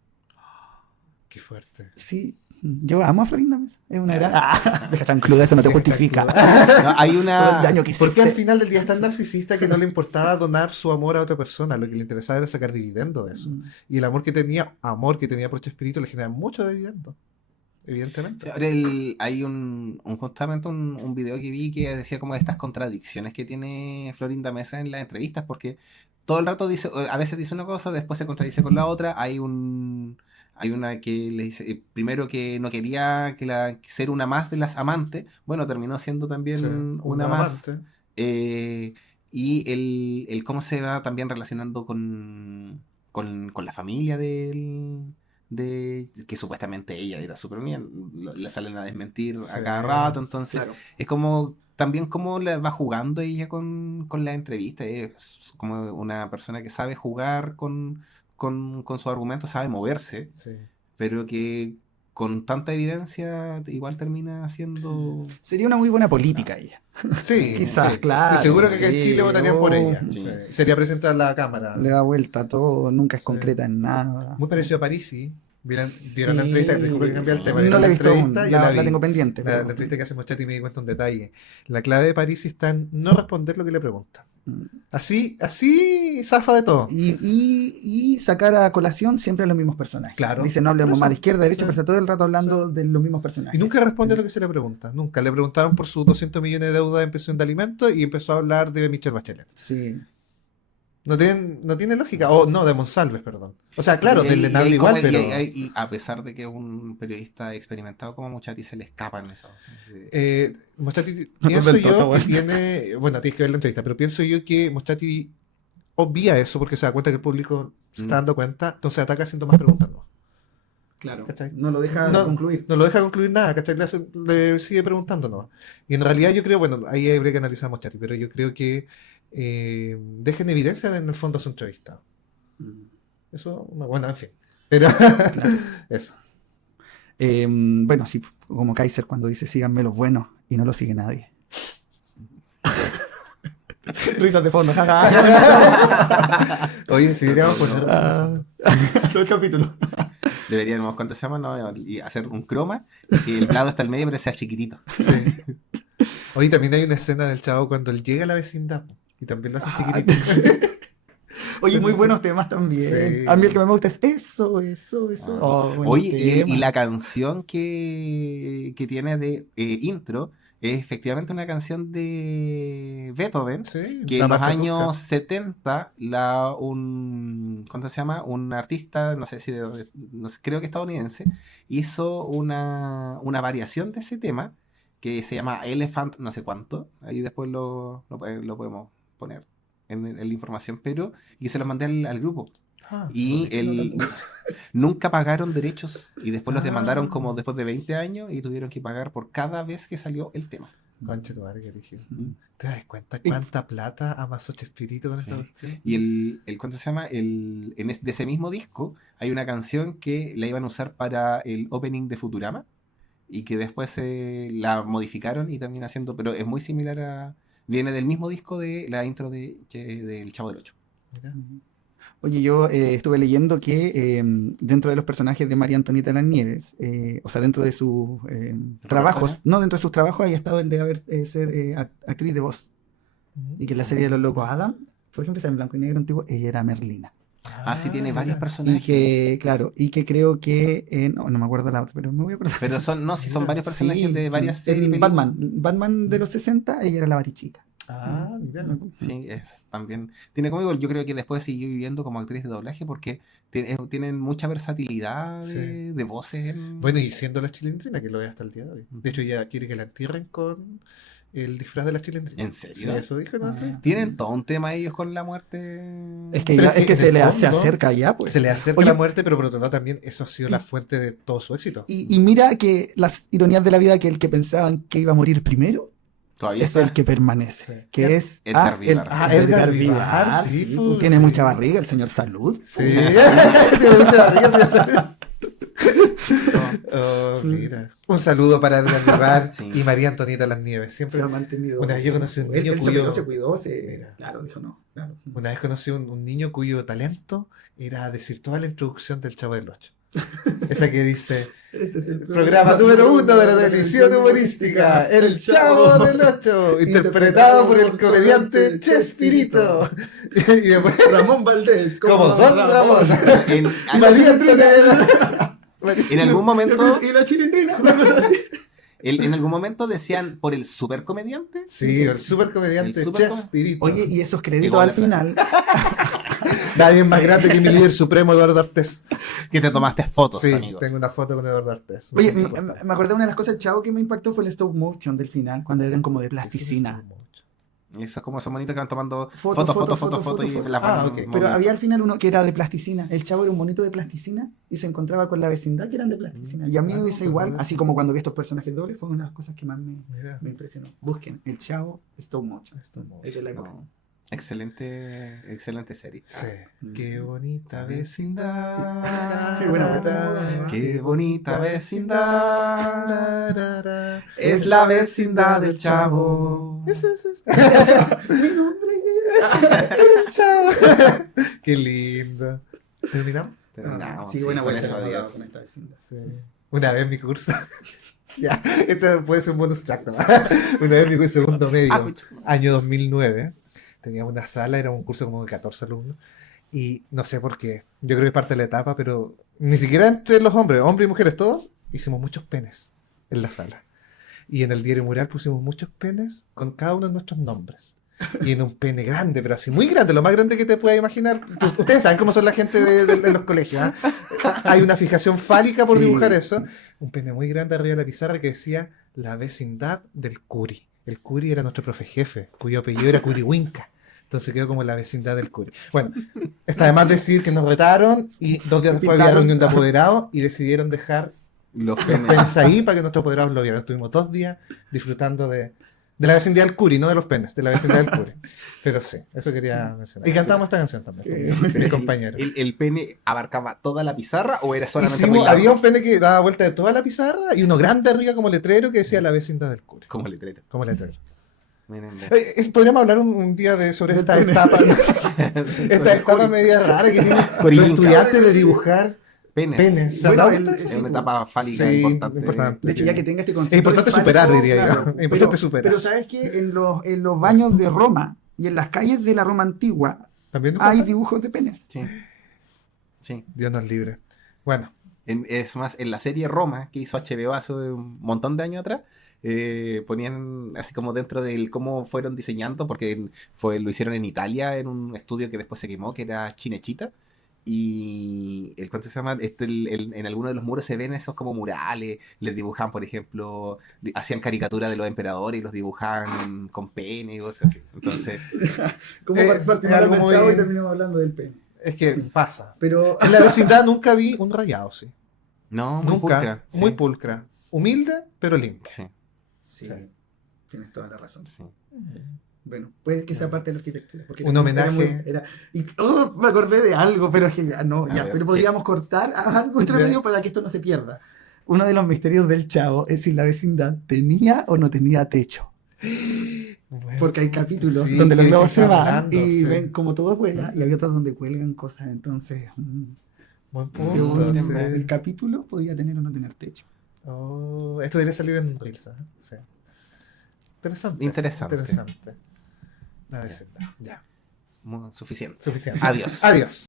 Qué fuerte. Sí, yo amo a Florinda Mesa. Es una gran... Ah, deja chancluda, eso no te Deja justifica. chancluda. No, hay Por el una... daño que Porque al hiciste. final del día es tan narcisista que no le importaba donar su amor a otra persona, lo que le interesaba era sacar dividendo de eso. Y el amor que tenía por Chespirito le genera mucho dividendo, evidentemente. Sí, ahora hay justamente un video que vi que decía como de estas contradicciones que tiene Florinda Mesa en las entrevistas, porque todo el rato dice, a veces dice una cosa, después se contradice con la otra. Hay una que le dice, primero que no quería ser una más de las amantes, bueno, terminó siendo también Sí, una una más. amante. Y el cómo se va también relacionando con la familia que supuestamente ella era súper bien, le salen a desmentir a Sí, cada rato, entonces Claro. es como también cómo la va jugando ella con la entrevista, es como una persona que sabe jugar con su argumento, sabe moverse, Sí. pero que con tanta evidencia igual termina siendo... Sería una muy buena política ella. Sí, Quizás, sí. claro. Estoy seguro que acá en Sí, Chile votarían por ella. Sí. Sí. Sería presentada en la Cámara. le da vuelta a todo, nunca es Sí. concreta en nada. Muy parecido a Parisi. ¿Vieron Sí. la entrevista? Disculpa que cambie el tema. No ¿Vieron la he la visto aún, entrevista? Yo la vi. tengo pendiente. La Pero... entrevista que hace Moschetti me di cuenta un detalle. La clave de Parisi está en no responder lo que le preguntan. Así zafa de todo. Y sacar a colación siempre a los mismos personajes. Claro. Dice, no hablemos Por eso. más de izquierda, derecha, Sí. pero está todo el rato hablando de los mismos personajes. Y nunca responde lo que se le pregunta. Nunca. Le preguntaron por sus 200 millones de deuda en pensión de alimentos y empezó a hablar de Michelle Bachelet. Sí. No tiene lógica. O no, de Monsalves, perdón. O sea, claro, Y del ahí- y Lenable ahí igual, como- pero... y a pesar de que es un periodista experimentado como Muchati, se le escapan esas. Moschetti, No pienso inventó, está yo que bueno. tiene... Bueno, tienes que ver la entrevista, pero pienso yo que Moschetti obvia eso porque se da cuenta que el público se está dando cuenta, entonces ataca haciendo más preguntas, ¿no? Claro. ¿Cachai? No lo deja No, concluir. no lo deja concluir nada, ¿cachai? Le sigue preguntando, ¿no? Y en realidad yo creo, bueno, ahí habría que analizar a Moschetti, pero yo creo que deja en evidencia en el fondo a su entrevista. Eso, bueno, en fin. Pero eso. Bueno, sí, como Kaiser cuando dice síganme los buenos y no lo sigue nadie. Risas de fondo, jaja. Oye, si deberíamos poner eso. Todo el capítulo. Deberíamos, ¿cuánto se llama? No, y hacer un croma y el plano está al medio pero sea chiquitito. Sí. Oye, también hay una escena del Chavo cuando él llega a la vecindad y también lo hace chiquitito. Oye, muy buenos temas también. Sí. A mí el que me gusta es eso. Oh, buen Oye, y tema. la canción que tiene de intro es efectivamente una canción de Beethoven. Sí, Que la en los marca años turca. 70, ¿cuánto se llama? Un artista, no sé si no sé, creo que estadounidense, hizo una variación de ese tema que se llama Elephant, no sé cuánto. Ahí después lo podemos poner en la información, y se los mandé al grupo. Ah, Y nunca pagaron derechos y después los demandaron como Ah. después de 20 años y tuvieron que pagar por cada vez que salió el tema. Concha tu madre, que origen. ¿Te das cuenta cuánta plata amasó Chespirito con esta Sí. cuestión? Y ¿cuánto se llama? De ese mismo disco hay una canción que la iban a usar para el opening de Futurama y que después la modificaron y termina siendo, pero es muy similar viene del mismo disco de la intro del Chavo del Ocho. Mira. Oye, yo estuve leyendo que dentro de los personajes de María Antonieta Las Nieves, o sea, dentro de sus trabajos, no, dentro de sus trabajos haya estado el de ser actriz de voz. Y que en la serie de Los Locos Adam, por ejemplo, esa en blanco y negro antiguo, ella era Merlina. Sí, tiene mira. varios Y personajes. que, claro, y que creo que, no me acuerdo la otra, pero me voy a acordar. Pero son Mira, varios personajes Sí, de varias en series. y películas. Batman de los 60, ella era la Barichica. Ah, mira. Sí, es también. Tiene como igual, yo creo que después siguió viviendo como actriz de doblaje porque tienen mucha versatilidad Sí. de voces. Bueno, y siendo la Chilindrina, que lo ve hasta el día de hoy. De hecho, ella quiere que la entierren con el disfraz de la chilindrina. ¿En Sí, serio? eso dijo, ¿no? Tienen todo un tema ellos con la muerte. Es que, Pero ya- es que en se el le se fondo, acerca ya, pues. Se le acerca Oye, la muerte, pero por otro lado también eso ha sido la fuente de todo su éxito. y mira que las ironías de la vida, que el que pensaban que iba a morir primero Todavía es está. el que permanece, Sí. que es Edgar Vivar. Edgar Vivar, sí, sí, pues, pues, tiene sí. mucha barriga el señor Salud. Sí, tiene mucha barriga, señor Salud. Oh, mira. Un saludo para Edgar Vivar Sí. y María Antonieta Las Nieves. Se Siempre. ha mantenido. Una vez yo conocí a un Él- niño él cuyo- se cuidó, Mira. claro, dijo no. Claro. Una vez conocí un niño cuyo talento era decir toda la introducción del Chavo del Ocho. Esa que dice: Este es el programa número 1 de la televisión humorística, El Chavo del Ocho, interpretado por el comediante Chespirito. Y después Ramón Valdés, como Don Ramón. En, Y María Antonieta. en algún momento, Y la chilindrina, una cosa así. en algún momento decían por el supercomediante. Sí, el super comediante El super- Chespirito. Oye, y esos créditos Igual al final. Nadie es más grande que mi líder supremo, Eduardo Artés. Que te tomaste fotos, Sí, amigo. tengo una foto con Eduardo Artés. Oye, me acordé de una de las cosas del Chavo que me impactó fue el stop motion del final, cuando eran como de plasticina. Eso es como esos monitos que van tomando Foto, fotos y foto. las Ah, van ok. moviendo. Pero había al final uno que era de plasticina. El Chavo era un monito de plasticina y se encontraba con la vecindad que eran de plasticina. Y a mí Ah, me hizo no, igual, pero- así como cuando vi estos personajes dobles, fue una de las cosas que más Mira, me impresionó. Busquen el Chavo stop motion. Es de la época. No. Excelente serie. sí. Qué bonita vecindad. Qué buena vuelta. Qué bonita vecindad. Tarara. Es la vecindad del Chavo. Eso. Mi nombre El Chavo. Qué lindo. ¿Terminamos? Terminamos. Sí, buena con vuelta. eso, con adiós. esta vecindad. Sí. Una vez mi curso. Ya, esto puede ser un bonus track, ¿no? Una vez mi curso segundo medio, año 2009, teníamos una sala, era un curso como de 14 alumnos, y no sé por qué, yo creo que es parte de la etapa, pero ni siquiera entre los hombres y mujeres todos, hicimos muchos penes en la sala. Y en el diario mural pusimos muchos penes con cada uno de nuestros nombres. Y en un pene grande, pero así muy grande, lo más grande que te puedas imaginar. Ustedes saben cómo son la gente de los colegios, ¿ah? Hay una fijación fálica por Sí. dibujar eso. Un pene muy grande arriba de la pizarra que decía la vecindad del Curi. El Curi era nuestro profe jefe, cuyo apellido era Curihuinca. Entonces quedó como la vecindad del Curi. Bueno, está de más decir que nos retaron y 2 días después había Pintaron. reunión de apoderados y decidieron dejar Los los penes. penes ahí para que nuestros apoderados lo vieran. Estuvimos 2 días disfrutando de la vecindad del Curi, no de los penes, de la vecindad del Curi. Pero sí, eso quería mencionar. Y cantamos esta canción también con mi compañero. ¿El pene abarcaba toda la pizarra o era solamente Hicimos, muy largo? había un pene que daba vuelta de toda la pizarra y uno grande arriba como letrero que decía la vecindad del Curi. Como letrero. Como letrero. Miren, Podríamos hablar un día sobre esta etapa, esta etapa media rara que tienen los Corillinca. estudiantes de dibujar penes. penes. ¿Se han Bueno, dado el- cuenta? Es una etapa fálica Sí, importante. importante. De hecho, ya que tenga este concepto. Es importante de fálico, superar, diría yo. Es importante pero, superar. Pero sabes que en los baños de Roma y en las calles de la Roma antigua ¿También hay dibujos de penes. Sí. Sí. Dios nos libre. Bueno, Es más, en la serie Roma, que hizo HBO hace un montón de años atrás, ponían así como dentro del cómo fueron diseñando, porque lo hicieron en Italia, en un estudio que después se quemó, que era Cinecittà. Y ¿cuánto se llama? En algunos de los muros se ven esos como murales, les dibujan, por ejemplo, hacían caricaturas de los emperadores y los dibujaban con pene y cosas así. Entonces, Como partimos es algo hablando del Chavo muy- y terminamos hablando del pene. es que pasa. Pero En la vecindad nunca vi un rayado, sí. no, muy Nunca. pulcra. Muy Sí. pulcra. Humilde, pero limpia. Sí, sí, Sí. tienes toda la razón. sí. Bueno, puede que sea parte de la arquitectura. Porque Un también homenaje. me acordé de algo, pero es que ya no, A ya. ver, Pero podríamos cortar algo entre Ya. medio para que esto no se pierda. Uno de los misterios del Chavo es si la vecindad tenía o no tenía techo. Bueno, Porque hay capítulos sí, donde los que globos se se está van volando, y sí. ven como todo vuela, y hay otros donde cuelgan cosas. Entonces, buen según punto. sí. el capítulo, podía tener o no tener techo. Oh, esto debería salir en Reels. Sí. Interesante. Interesante. Interesante. La vecindad. Ya. Suficiente. Suficiente. Adiós. Adiós.